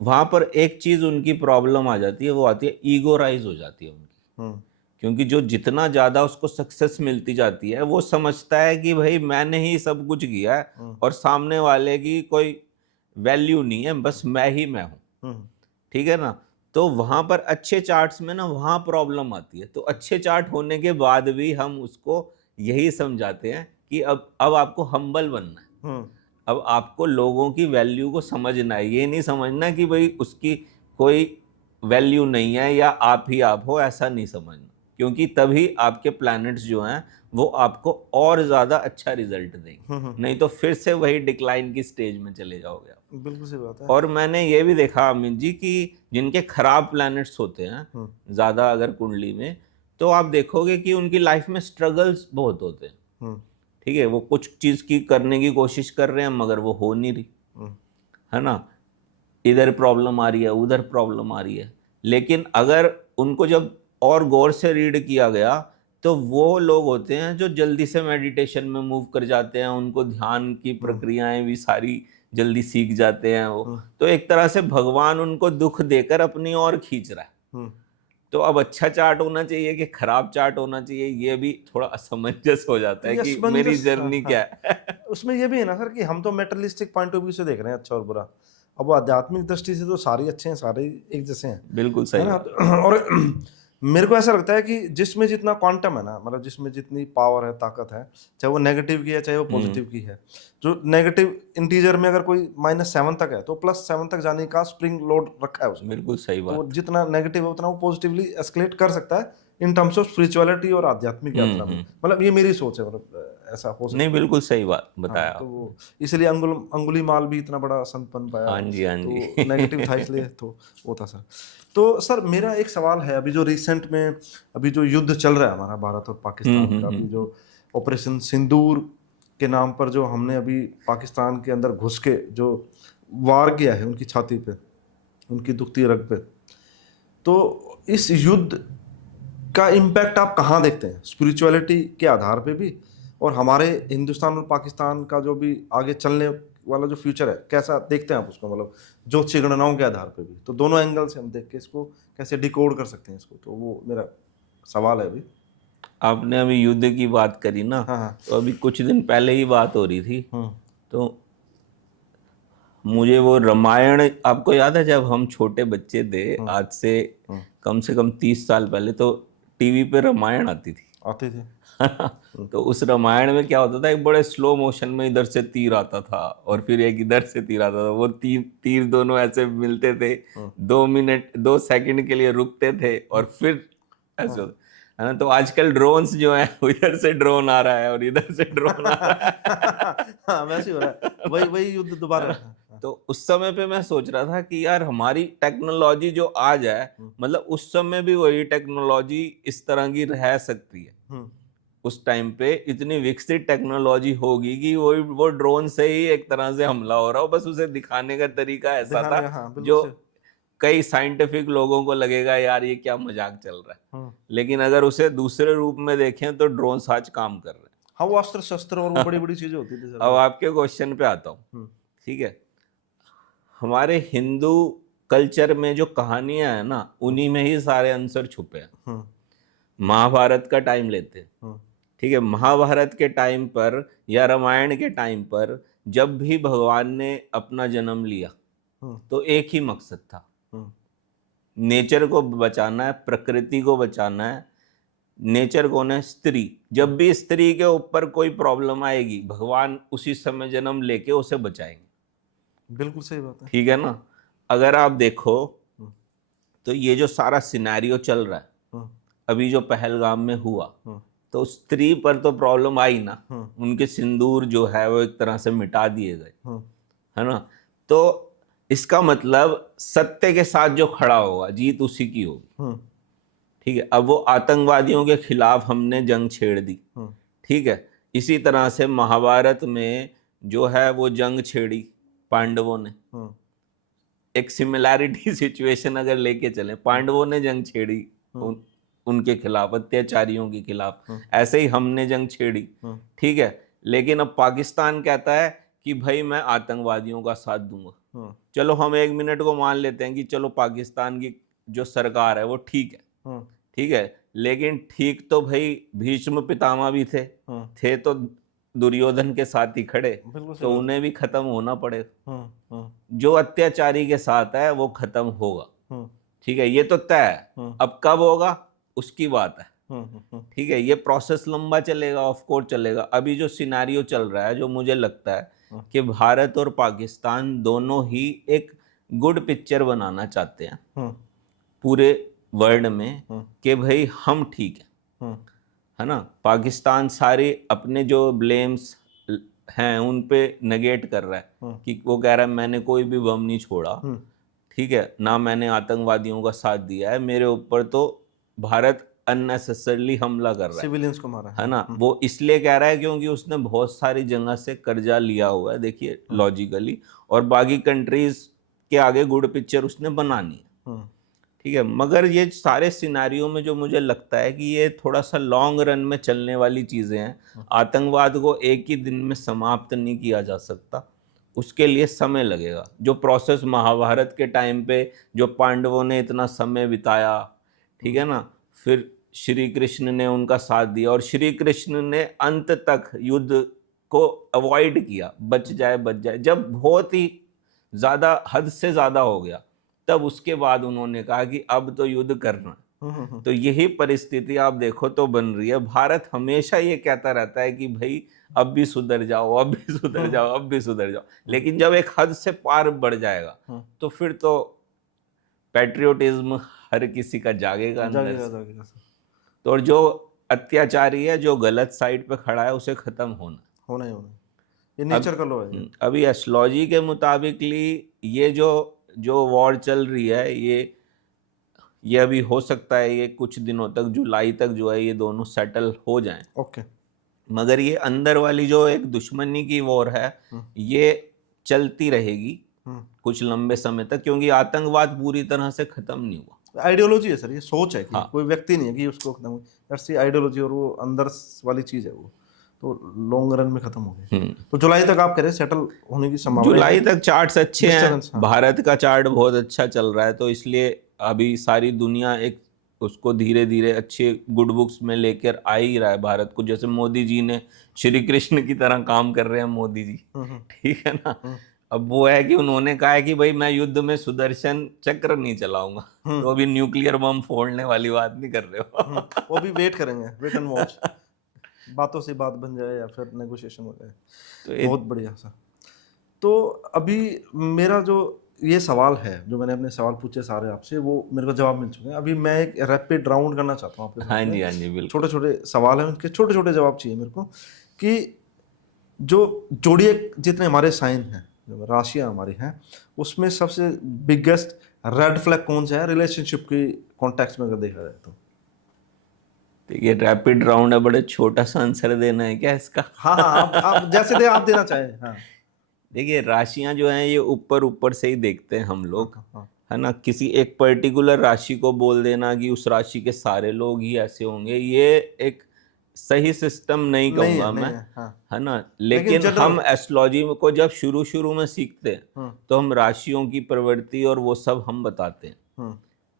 वहाँ पर एक चीज़ उनकी प्रॉब्लम आ जाती है, वो आती है ईगोराइज हो जाती है उनकी, क्योंकि जो जितना ज़्यादा उसको सक्सेस मिलती जाती है वो समझता है कि भाई मैंने ही सब कुछ किया है और सामने वाले की कोई वैल्यू नहीं है, बस मैं ही मैं हूँ, ठीक है ना। तो वहाँ पर अच्छे चार्ट्स में ना वहाँ प्रॉब्लम आती है। तो अच्छे चार्ट होने के बाद भी हम उसको यही समझाते हैं कि अब आपको हम्बल बनना है, अब आपको लोगों की वैल्यू को समझना है, ये नहीं समझना कि भाई उसकी कोई वैल्यू नहीं है या आप ही आप हो, ऐसा नहीं समझना, क्योंकि तभी आपके प्लैनेट्स जो हैं वो आपको और ज़्यादा अच्छा रिजल्ट देंगे, नहीं तो फिर से वही डिक्लाइन की स्टेज में चले जाओगे आप। बिल्कुल सही बात है। और मैंने ये भी देखा अमित जी कि जिनके खराब प्लैनेट्स होते हैं ज़्यादा अगर कुंडली में, तो आप देखोगे कि उनकी लाइफ में स्ट्रगल्स बहुत होते हैं। ठीक है, वो कुछ चीज़ की करने की कोशिश कर रहे हैं मगर वो हो नहीं रही, है ना, इधर प्रॉब्लम आ रही है, उधर प्रॉब्लम आ रही है। लेकिन अगर उनको जब और गौर से रीड किया गया तो वो लोग होते हैं जो जल्दी से मेडिटेशन में मूव कर जाते हैं, उनको ध्यान की प्रक्रियाएं भी सारी जल्दी सीख जाते हैं वो। तो एक तरह से भगवान उनको दुख देकर अपनी ओर खींच रहा है। तो अब अच्छा चार्ट होना चाहिए कि खराब चार्ट होना चाहिए, ये भी थोड़ा असमंजस हो जाता है कि मेरी जर्नी क्या है। उसमें ये भी है ना सर कि हम तो मेटरलिस्टिक पॉइंट ऑफ व्यू से देख रहे हैं अच्छा और बुरा, अब आध्यात्मिक दृष्टि से तो सारे अच्छे हैं, सारे एक जैसे हैं। बिल्कुल सही है ना। और मेरे को ऐसा लगता है कि जिसमें जितना क्वांटम है ना, मतलब जिसमें जितनी पावर है, ताकत है, चाहे वो नेगेटिव की है चाहे वो पॉजिटिव की है, जो नेगेटिव इंटीजर में अगर कोई -7 तक है तो +7 तक जाने का स्प्रिंग लोड रखा है उसमें। बिल्कुल सही बात। तो जितना नेगेटिव है उतना वो पॉजिटिवली एस्केलेट कर सकता है इन टर्म्स ऑफ स्पिरिचुअलिटी और आध्यात्मिक यात्रा में। मतलब ये मेरी सोच है, मतलब ऐसा हो सकता है। नहीं, बिल्कुल सही बात बताया। तो वो इसलिए अंगुलीमाल भी इतना बड़ा संत बन पाया। हाँ जी, हाँ जी। तो नेगेटिव था इसलिए तो वो था सर। तो सर मेरा एक सवाल है, अभी जो रिसेंट में अभी जो युद्ध चल रहा है हमारा भारत और पाकिस्तान का, अभी जो ऑपरेशन सिंदूर के नाम पर जो हमने अभी पाकिस्तान के अंदर घुस के जो वार किया है उनकी छाती पे, उनकी दुखती रग पे, तो इस युद्ध का इम्पैक्ट आप कहाँ देखते हैं, स्पिरिचुअलिटी के आधार पे भी, और हमारे हिंदुस्तान और पाकिस्तान का जो भी आगे चलने वाला जो फ्यूचर है कैसा देखते हैं आप उसको, मतलब ज्योतिषीय गणनाओं के आधार पे भी। तो दोनों एंगल से हम देख के इसको कैसे डिकोड कर सकते हैं इसको, तो वो मेरा सवाल है अभी। आपने अभी युद्ध की बात करी ना। हाँ। तो अभी कुछ दिन पहले ही बात हो रही थी, तो मुझे वो रामायण, आपको याद है जब हम छोटे बच्चे थे, आज से कम 30 साल पहले, तो टीवी पे रामायण आती थी। तो उस रामायण में क्या होता था, एक बड़े स्लो मोशन में इधर से तीर आता था और फिर एक इधर से तीर आता था, वो तीर दोनों ऐसे मिलते थे, 2 सेकंड के लिए रुकते थे और फिर ऐसे होता है ना। तो आजकल ड्रोन्स जो है, इधर से ड्रोन आ रहा है और इधर से ड्रोन आ रहा है। वैसे हो रहा है, वही युद्ध दोबारा। तो उस समय पे मैं सोच रहा था कि यार हमारी टेक्नोलॉजी जो आ जाए, मतलब उस समय भी वही टेक्नोलॉजी इस तरह की रह सकती है। उस टाइम पे इतनी विकसित टेक्नोलॉजी होगी कि वो ड्रोन से ही एक तरह से हमला हो रहा हो, बस उसे दिखाने का तरीका ऐसा था जो कई साइंटिफिक लोगों को लगेगा यार ये क्या मजाक चल रहा है। लेकिन अगर उसे दूसरे रूप में देखें तो ड्रोन आज काम कर रहे हैं। हाँ, वो अस्त्र शस्त्र और वो बड़ी बड़ी चीजें होती थी। अब आपके क्वेश्चन पे आता हूँ, ठीक है। हमारे हिंदू कल्चर में जो कहानियां है ना, उन्हीं में ही सारे आंसर छुपे हैं। महाभारत का टाइम लेते हैं, ठीक है। महाभारत के टाइम पर या रामायण के टाइम पर जब भी भगवान ने अपना जन्म लिया तो एक ही मकसद था, नेचर को बचाना है, प्रकृति को बचाना है। नेचर कौन है? स्त्री। जब भी स्त्री के ऊपर कोई प्रॉब्लम आएगी, भगवान उसी समय जन्म लेके उसे बचाएंगे। बिल्कुल सही बात है, ठीक है ना। अगर आप देखो तो ये जो सारा सिनेरियो चल रहा है, अभी जो पहलगाम में हुआ, तो स्त्री पर तो प्रॉब्लम आई ना, उनके सिंदूर जो है वो एक तरह से मिटा दिए गए, है ना। तो इसका मतलब सत्य के साथ जो खड़ा होगा, जीत उसी की होगी। ठीक है। अब वो आतंकवादियों के खिलाफ हमने जंग छेड़ दी, ठीक है। इसी तरह से महाभारत में जो है वो जंग छेड़ी पांडवों ने। एक सिमिलैरिटी सिचुएशन अगर लेके चले, पांडवों ने जंग छेड़ी उनके खिलाफ, अत्याचारियों के खिलाफ, ऐसे ही हमने जंग छेड़ी, ठीक है। लेकिन अब पाकिस्तान कहता है कि भाई मैं आतंकवादियों का साथ दूंगा। चलो हम 1 मिनट को मान लेते हैं कि चलो पाकिस्तान की जो सरकार है वो ठीक है, ठीक है। लेकिन ठीक तो भाई भीष्म पितामह भी थे तो दुर्योधन के साथ ही खड़े, तो उन्हें भी खत्म होना पड़ेगा। जो अत्याचारी के साथ है वो खत्म होगा, ठीक है। ये तो तय है। अब कब होगा उसकी बात है, ठीक है। ये प्रोसेस लंबा चलेगा, ऑफ कोर्स चलेगा। अभी जो सिनेरियो चल रहा है, जो मुझे लगता है कि भारत और पाकिस्तान दोनों ही एक गुड पिक्चर बनाना चाहते हैं पूरे वर्ल्ड में कि भाई हम ठीक है ना। पाकिस्तान सारे अपने जो ब्लेम्स हैं उन पे नेगेट कर रहा है कि वो कह रहा है मैंने कोई भी बम नहीं छोड़ा, ठीक है ना, मैंने आतंकवादियों का साथ दिया है, मेरे ऊपर तो भारत अननेसेसरली हमला कर रहा है, सिविलियंस को मारा है ना। वो इसलिए कह रहा है क्योंकि उसने बहुत सारी जगह से कर्जा लिया हुआ है, देखिए लॉजिकली, और बाकी कंट्रीज के आगे गुड पिक्चर उसने बनानी है, ठीक है। मगर ये सारे सिनारियों में जो मुझे लगता है कि ये थोड़ा सा लॉन्ग रन में चलने वाली चीज़ें हैं। आतंकवाद को एक ही दिन में समाप्त नहीं किया जा सकता, उसके लिए समय लगेगा। जो प्रोसेस महाभारत के टाइम पे जो पांडवों ने इतना समय बिताया, ठीक है ना, फिर श्री कृष्ण ने उनका साथ दिया और श्री कृष्ण ने अंत तक युद्ध को अवॉइड किया, बच जाए। जब बहुत ही ज़्यादा हद से ज़्यादा हो गया तब उसके बाद उन्होंने कहा कि अब तो युद्ध करना। तो यही परिस्थिति आप देखो तो बन रही है। भारत हमेशा ये कहता रहता है कि भाई अब भी सुधर जाओ, अब भी सुधर जाओ, अब भी सुधर जाओ, लेकिन जब एक हद से पार बढ़ जाएगा तो फिर तो पैट्रियोटिज्म हर किसी का जागेगा अंदर से। तो और जो अत्याचारी है, जो गलत साइड पे खड़ा है, उसे खत्म होना ही होना। ये नेचर का लॉ है। अभी एस्ट्रोलॉजी के मुताबिक ये जो वॉर चल रही है, ये अभी हो सकता है ये कुछ दिनों तक, जुलाई तक जो है ये दोनों सेटल हो जाएं। ओके। मगर ये अंदर वाली जो एक दुश्मनी की वॉर है ये चलती रहेगी कुछ लंबे समय तक, क्योंकि आतंकवाद पूरी तरह से खत्म नहीं हुआ। आइडियोलॉजी है सर, ये सोच है कि कोई व्यक्ति नहीं है कि उसको खत्म, ऐसी आइडियोलॉजी और वो अंदर वाली चीज है, वो तो लॉन्ग रन में खत्म हो गए। तो जुलाई तक आप कह रहे हैं सेटल होने की संभावना? जुलाई तक चार्ट्स अच्छे हैं, भारत का चार्ट बहुत अच्छा चल रहा है, तो इसलिए अभी सारी दुनिया एक उसको धीरे धीरे अच्छे गुड बुक्स में लेकर आ ही रहा है भारत को। जैसे मोदी जी ने श्री कृष्ण की तरह काम कर रहे हैं मोदी जी, ठीक है ना। अब वो है कि उन्होंने कहा है कि भाई मैं युद्ध में सुदर्शन चक्र नहीं चलाऊंगा, तो अभी न्यूक्लियर बम फोड़ने वाली बात नहीं कर रहे हो। वो भी वेट करेंगे, वेट एंड वॉच, बातों से बात बन जाए या फिर नेगोशिएशन हो जाए। तो बहुत बढ़िया सर। तो अभी मेरा जो ये सवाल है, जो मैंने अपने सवाल पूछे सारे आपसे, वो मेरे को जवाब मिल चुके हैं। अभी मैं एक रैपिड राउंड करना चाहता हूँ आपके साथ। हाँ जी बिल्कुल। छोटे छोटे सवाल हैं, उनके छोटे छोटे जवाब चाहिए मेरे को। कि जो जोडिएक जितने हमारे साइन हैं, जो राशियाँ हमारी हैं, उसमें सबसे बिगेस्ट रेड फ्लैग कौन सा है रिलेशनशिप की कॉन्टेक्स्ट में अगर देखा जाए तो? देखिए रैपिड राउंड है, बड़े छोटा सा आंसर देना है क्या इसका? हाँ आप जैसे दे आप देना चाहें। हाँ देखिए राशियां जो हैं ये ऊपर से ही देखते हैं हम लोग, है ना। किसी एक पर्टिकुलर राशि को बोल देना कि उस राशि के सारे लोग ही ऐसे होंगे, ये एक सही सिस्टम नहीं कहूँगा मैं, है ना। लेकिन हम एस्ट्रोलॉजी को जब शुरू में सीखते हैं तो हम राशियों की प्रवृत्ति और वो सब हम बताते हैं,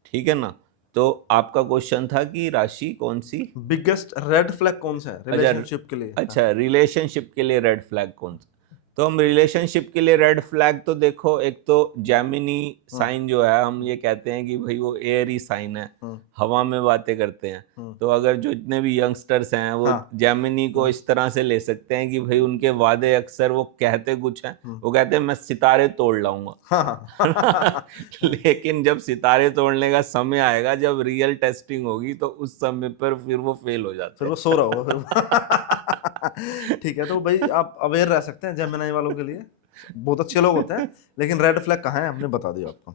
ठीक है ना। तो आपका क्वेश्चन था कि राशि कौन सी बिगेस्ट रेड फ्लैग कौन सा है रिलेशनशिप के लिए? अच्छा, रिलेशनशिप के लिए रेड फ्लैग कौन सा? तो हम रिलेशनशिप के लिए रेड फ्लैग तो देखो, एक तो जेमिनी साइन जो है, हम ये कहते हैं कि भाई वो एयरी साइन है, हवा में बातें करते हैं। तो अगर जो जितने भी यंगस्टर्स हैं वो जेमिनी को इस तरह से ले सकते हैं कि भाई उनके वादे अक्सर वो कहते कुछ हैं, वो कहते हैं मैं सितारे तोड़ लाऊंगा। लेकिन जब सितारे तोड़ने का समय आएगा, जब रियल टेस्टिंग होगी, तो उस समय पर फिर वो फेल हो जाता है, फिर वो सो रहा होगा। ठीक है, तो भाई आप अवेयर रह सकते हैं जेमिनी वालों के लिए, बहुत अच्छे लोग होते हैं। लेकिन रेड फ्लैग कहाँ है हमने बता दिया आपको।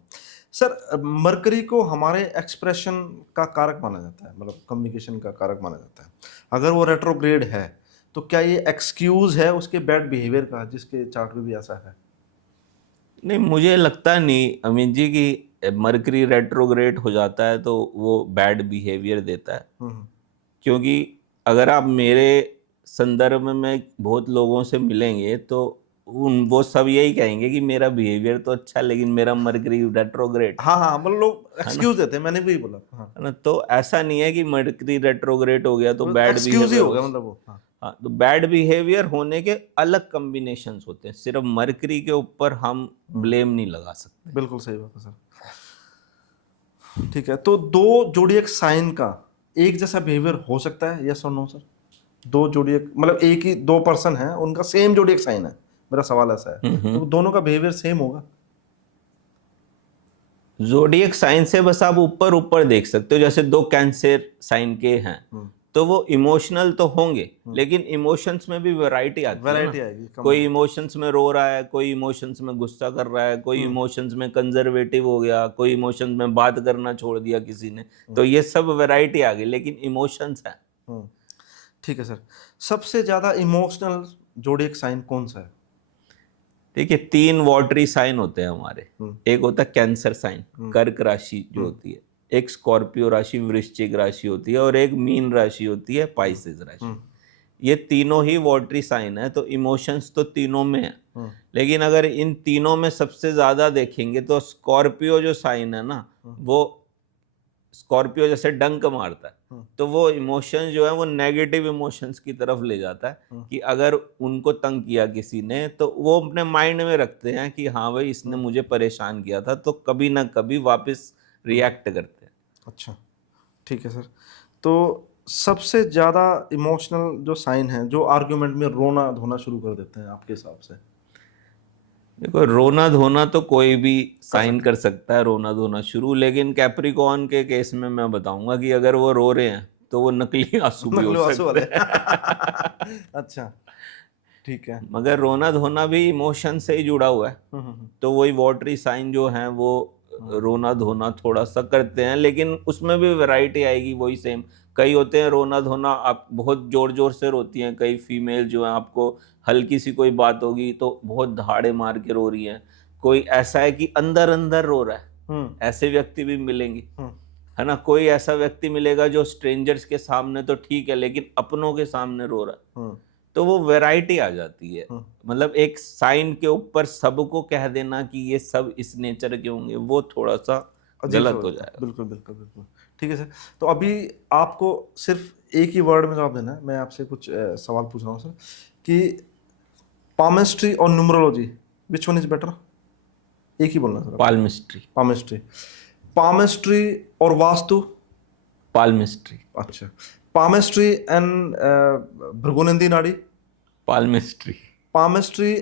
सर मरकरी को हमारे एक्सप्रेशन का कारक माना जाता है, मतलब कम्युनिकेशन का कारक माना जाता है। अगर वो रेट्रोग्रेड है तो क्या ये एक्सक्यूज है उसके बैड बिहेवियर का, जिसके चार्ट में भी ऐसा है? नहीं, मुझे लगता नहीं अमित जी कि मरकरी रेट्रोग्रेड हो जाता है तो वो बैड बिहेवियर देता है। क्योंकि अगर आप मेरे संदर्भ में बहुत लोगों से मिलेंगे तो वो सब यही कहेंगे कि मेरा बिहेवियर तो अच्छा है, लेकिन मेरा मरकरी रेट्रोग्रेड। हाँ मतलब लोग एक्सक्यूज देते हैं, मैंने भी बोला। है ना। तो ऐसा नहीं है कि मरकरी रेट्रोग्रेड हो गया तो बैड बिहेवियर हो गया, मतलब वो। हाँ, तो बैड बिहेवियर होने के अलग कॉम्बिनेशंस होते हैं, सिर्फ मरकरी के ऊपर हम ब्लेम नहीं लगा सकते। बिल्कुल सही बात है सर। ठीक है, तो दो जोडिएक साइन का एक जैसा बिहेवियर हो सकता है, यस और नो सर? दो जोडिएक मतलब एक ही दो पर्सन है, उनका सेम जोडिएक साइन है, मेरा सवाल ऐसा है, तो दोनों का बिहेवियर सेम होगा? ज़ोडिएक साइन से बस आप ऊपर ऊपर देख सकते हो, जैसे 2 कैंसर साइन के हैं तो वो इमोशनल तो होंगे, लेकिन इमोशंस में भी वैरायटी आती है वैरायटी ना। आएगी, कोई इमोशंस में रो रहा है, कोई इमोशंस में गुस्सा कर रहा है, कोई इमोशंस में कंजर्वेटिव हो गया, कोई इमोशंस में बात करना छोड़ दिया किसी ने, तो ये सब वैरायटी आ गई, लेकिन इमोशंस है। ठीक है सर। सबसे ज्यादा इमोशनल ज़ोडिएक साइन कौन सा है? देखिए 3 वाटरी साइन होते हैं हमारे। एक होता है कैंसर साइन, कर्क राशि जो होती है, एक स्कॉर्पियो राशि वृश्चिक राशि होती है, और एक मीन राशि होती है पाइसेस राशि। ये तीनों ही वाटरी साइन है, तो इमोशंस तो तीनों में है। लेकिन अगर इन तीनों में सबसे ज्यादा देखेंगे तो स्कॉर्पियो जो साइन है ना, वो स्कॉर्पियो जैसे डंक मारता है, तो वो इमोशंस जो है वो नेगेटिव इमोशंस की तरफ ले जाता है कि अगर उनको तंग किया किसी ने तो वो अपने माइंड में रखते हैं कि हाँ भाई इसने मुझे परेशान किया था, तो कभी ना कभी वापस रिएक्ट करते हैं। अच्छा, ठीक है सर। तो सबसे ज़्यादा इमोशनल जो साइन है, जो आर्ग्यूमेंट में रोना धोना शुरू कर देते हैं आपके हिसाब से? देखो रोना धोना तो कोई भी साइन कर सकता है रोना धोना शुरू, लेकिन कैप्रिकॉर्न के केस में मैं बताऊंगा कि अगर वो रो रहे हैं तो वो नकली आंसू भी हो सकते हैं। अच्छा, ठीक है। मगर रोना धोना भी इमोशन से ही जुड़ा हुआ है, तो वही वाटरी साइन जो है वो रोना धोना थोड़ा सा करते हैं, लेकिन उसमें भी वैरायटी आएगी वही सेम। कई होते हैं रोना धोना आप बहुत जोर जोर से रोती हैं, कई फीमेल जो है आपको हल्की सी कोई बात होगी तो बहुत दहाड़े मार के रो रही हैं, कोई ऐसा है कि अंदर अंदर रो रहा है, ऐसे व्यक्ति भी मिलेंगे, है ना। कोई ऐसा व्यक्ति मिलेगा जो स्ट्रेंजर्स के सामने तो ठीक है लेकिन अपनों के सामने रो रहा है, तो वो वैरायटी आ जाती है। मतलब एक साइन के ऊपर सबको कह देना कि ये सब इस नेचर के होंगे, वो थोड़ा सा गलत हो जाएगा। बिल्कुल बिल्कुल बिल्कुल, ठीक है सर। तो अभी आपको सिर्फ एक ही वर्ड में जवाब देना है। मैं आपसे कुछ सवाल पूछ रहा हूँ सर कि पामिस्ट्री और numerology, which one is better? एक ही बोलना सर। पाल्मिस्ट्री। पामिस्ट्री। पामिस्ट्री और वास्तु? पाल्मिस्ट्री। अच्छा, पामिस्ट्री एंड भृगुनंदी नाड़ी? पाल्मिस्ट्री। पामिस्ट्री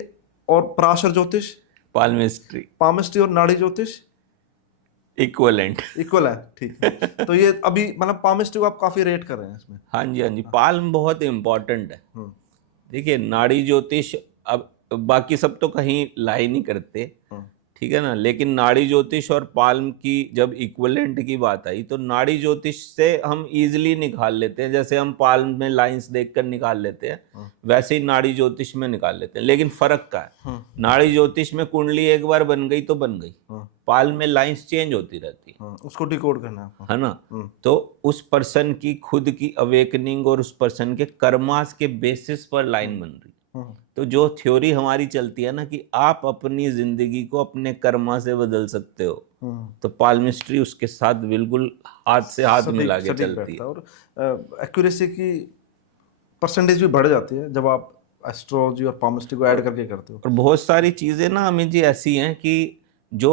और पराशर ज्योतिष? पाल्मिस्ट्री। पामिस्ट्री और नाड़ी ज्योतिष? इक्वलेंट। इक्वल है, ठीक है। तो ये अभी मतलब पामिस्ट्री को आप काफी रेट कर रहे हैं इसमें? हाँ जी, हाँ जी, पाल्म बहुत इम्पोर्टेंट है। देखिए नाड़ी ज्योतिष अब बाकी सब तो कहीं लाई नहीं करते, ठीक है ना, लेकिन नाड़ी ज्योतिष और पाल्म की जब इक्विवेलेंट की बात आई तो नाड़ी ज्योतिष से हम इजीली निकाल लेते हैं, जैसे हम पाल्म में लाइंस देखकर निकाल लेते हैं वैसे ही नाड़ी ज्योतिष में निकाल लेते हैं। लेकिन फर्क क्या है, नाड़ी ज्योतिष में कुंडली एक बार बन गई तो बन गई, पाल्म में लाइंस चेंज होती रहती है, उसको डिकोड करना है आपको, है ना। तो उस पर्सन की खुद की अवेकनिंग और उस पर्सन के कर्मास के बेसिस पर लाइन बन रही। तो जो थ्योरी हमारी चलती है ना कि आप अपनी जिंदगी को अपने कर्मा से बदल सकते हो, तो पाल्मिस्ट्री उसके साथ बिल्कुल हाथ से हाथ मिला के चलती है। और एक्यूरेसी की परसेंटेज भी बढ़ जाती है जब आप एस्ट्रोलॉजी और पाल्मिस्ट्री को ऐड करके करते हो। और बहुत सारी चीजें ना अमित जी ऐसी हैं कि जो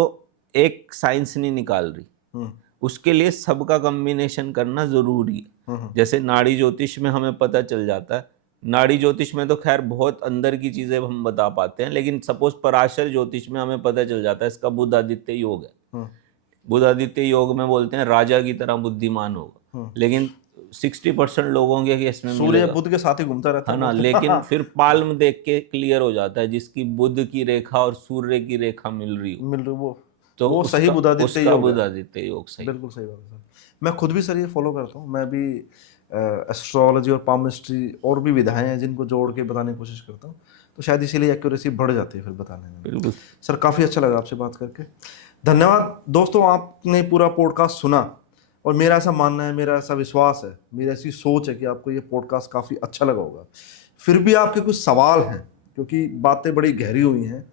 एक साइंस नहीं निकाल रही, उसके लिए सबका कॉम्बिनेशन करना जरूरी है। जैसे नाड़ी ज्योतिष में हमें पता चल जाता है, नाड़ी ज्योतिष में तो खैर बहुत अंदर की चीजें हम बता पाते हैं, लेकिन सपोज पराशर ज्योतिष में हमें पता चल जाता है इसका बुध आदित्य योग है। बुध आदित्य योग में बोलते हैं राजा की तरह बुद्धिमान होगा, लेकिन 60% लोगों के केस में सूर्य बुध के साथ ही घूमता रहता है ना। लेकिन फिर पाल्म देख के क्लियर हो जाता है जिसकी बुध की रेखा और सूर्य की रेखा मिल रही वो तो वो सही बुधादित्य योग, बुधादित्य योग सही। बिल्कुल सही बात है सर। मैं खुद भी सर ये फॉलो करता हूँ। मैं भी एस्ट्रोलॉजी और पाल्मिस्ट्री और भी विधाएं हैं जिनको जोड़ के बताने की कोशिश करता हूँ, तो शायद इसीलिए एक्यूरेसी बढ़ जाती है फिर बताने में। बिल्कुल सर, काफ़ी अच्छा लगा आपसे बात करके, धन्यवाद। दोस्तों, आपने पूरा पॉडकास्ट सुना और मेरा ऐसा मानना है, मेरा ऐसा विश्वास है, मेरी ऐसी सोच है कि आपको ये पॉडकास्ट काफ़ी अच्छा लगा होगा। फिर भी आपके कुछ सवाल हैं, क्योंकि बातें बड़ी गहरी हुई हैं,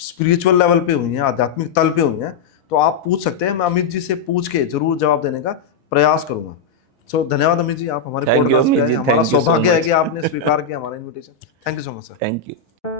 स्पिरिचुअल लेवल पे हुई हैं, आध्यात्मिक तल पे हुई हैं, तो आप पूछ सकते हैं। मैं अमित जी से पूछ के जरूर जवाब देने का प्रयास करूंगा। सो धन्यवाद अमित जी, आप हमारे पॉडकास्ट पे आए। हमारा सौभाग्य है कि आपने स्वीकार किया हमारा invitation. Thank you so much sir. Thank you.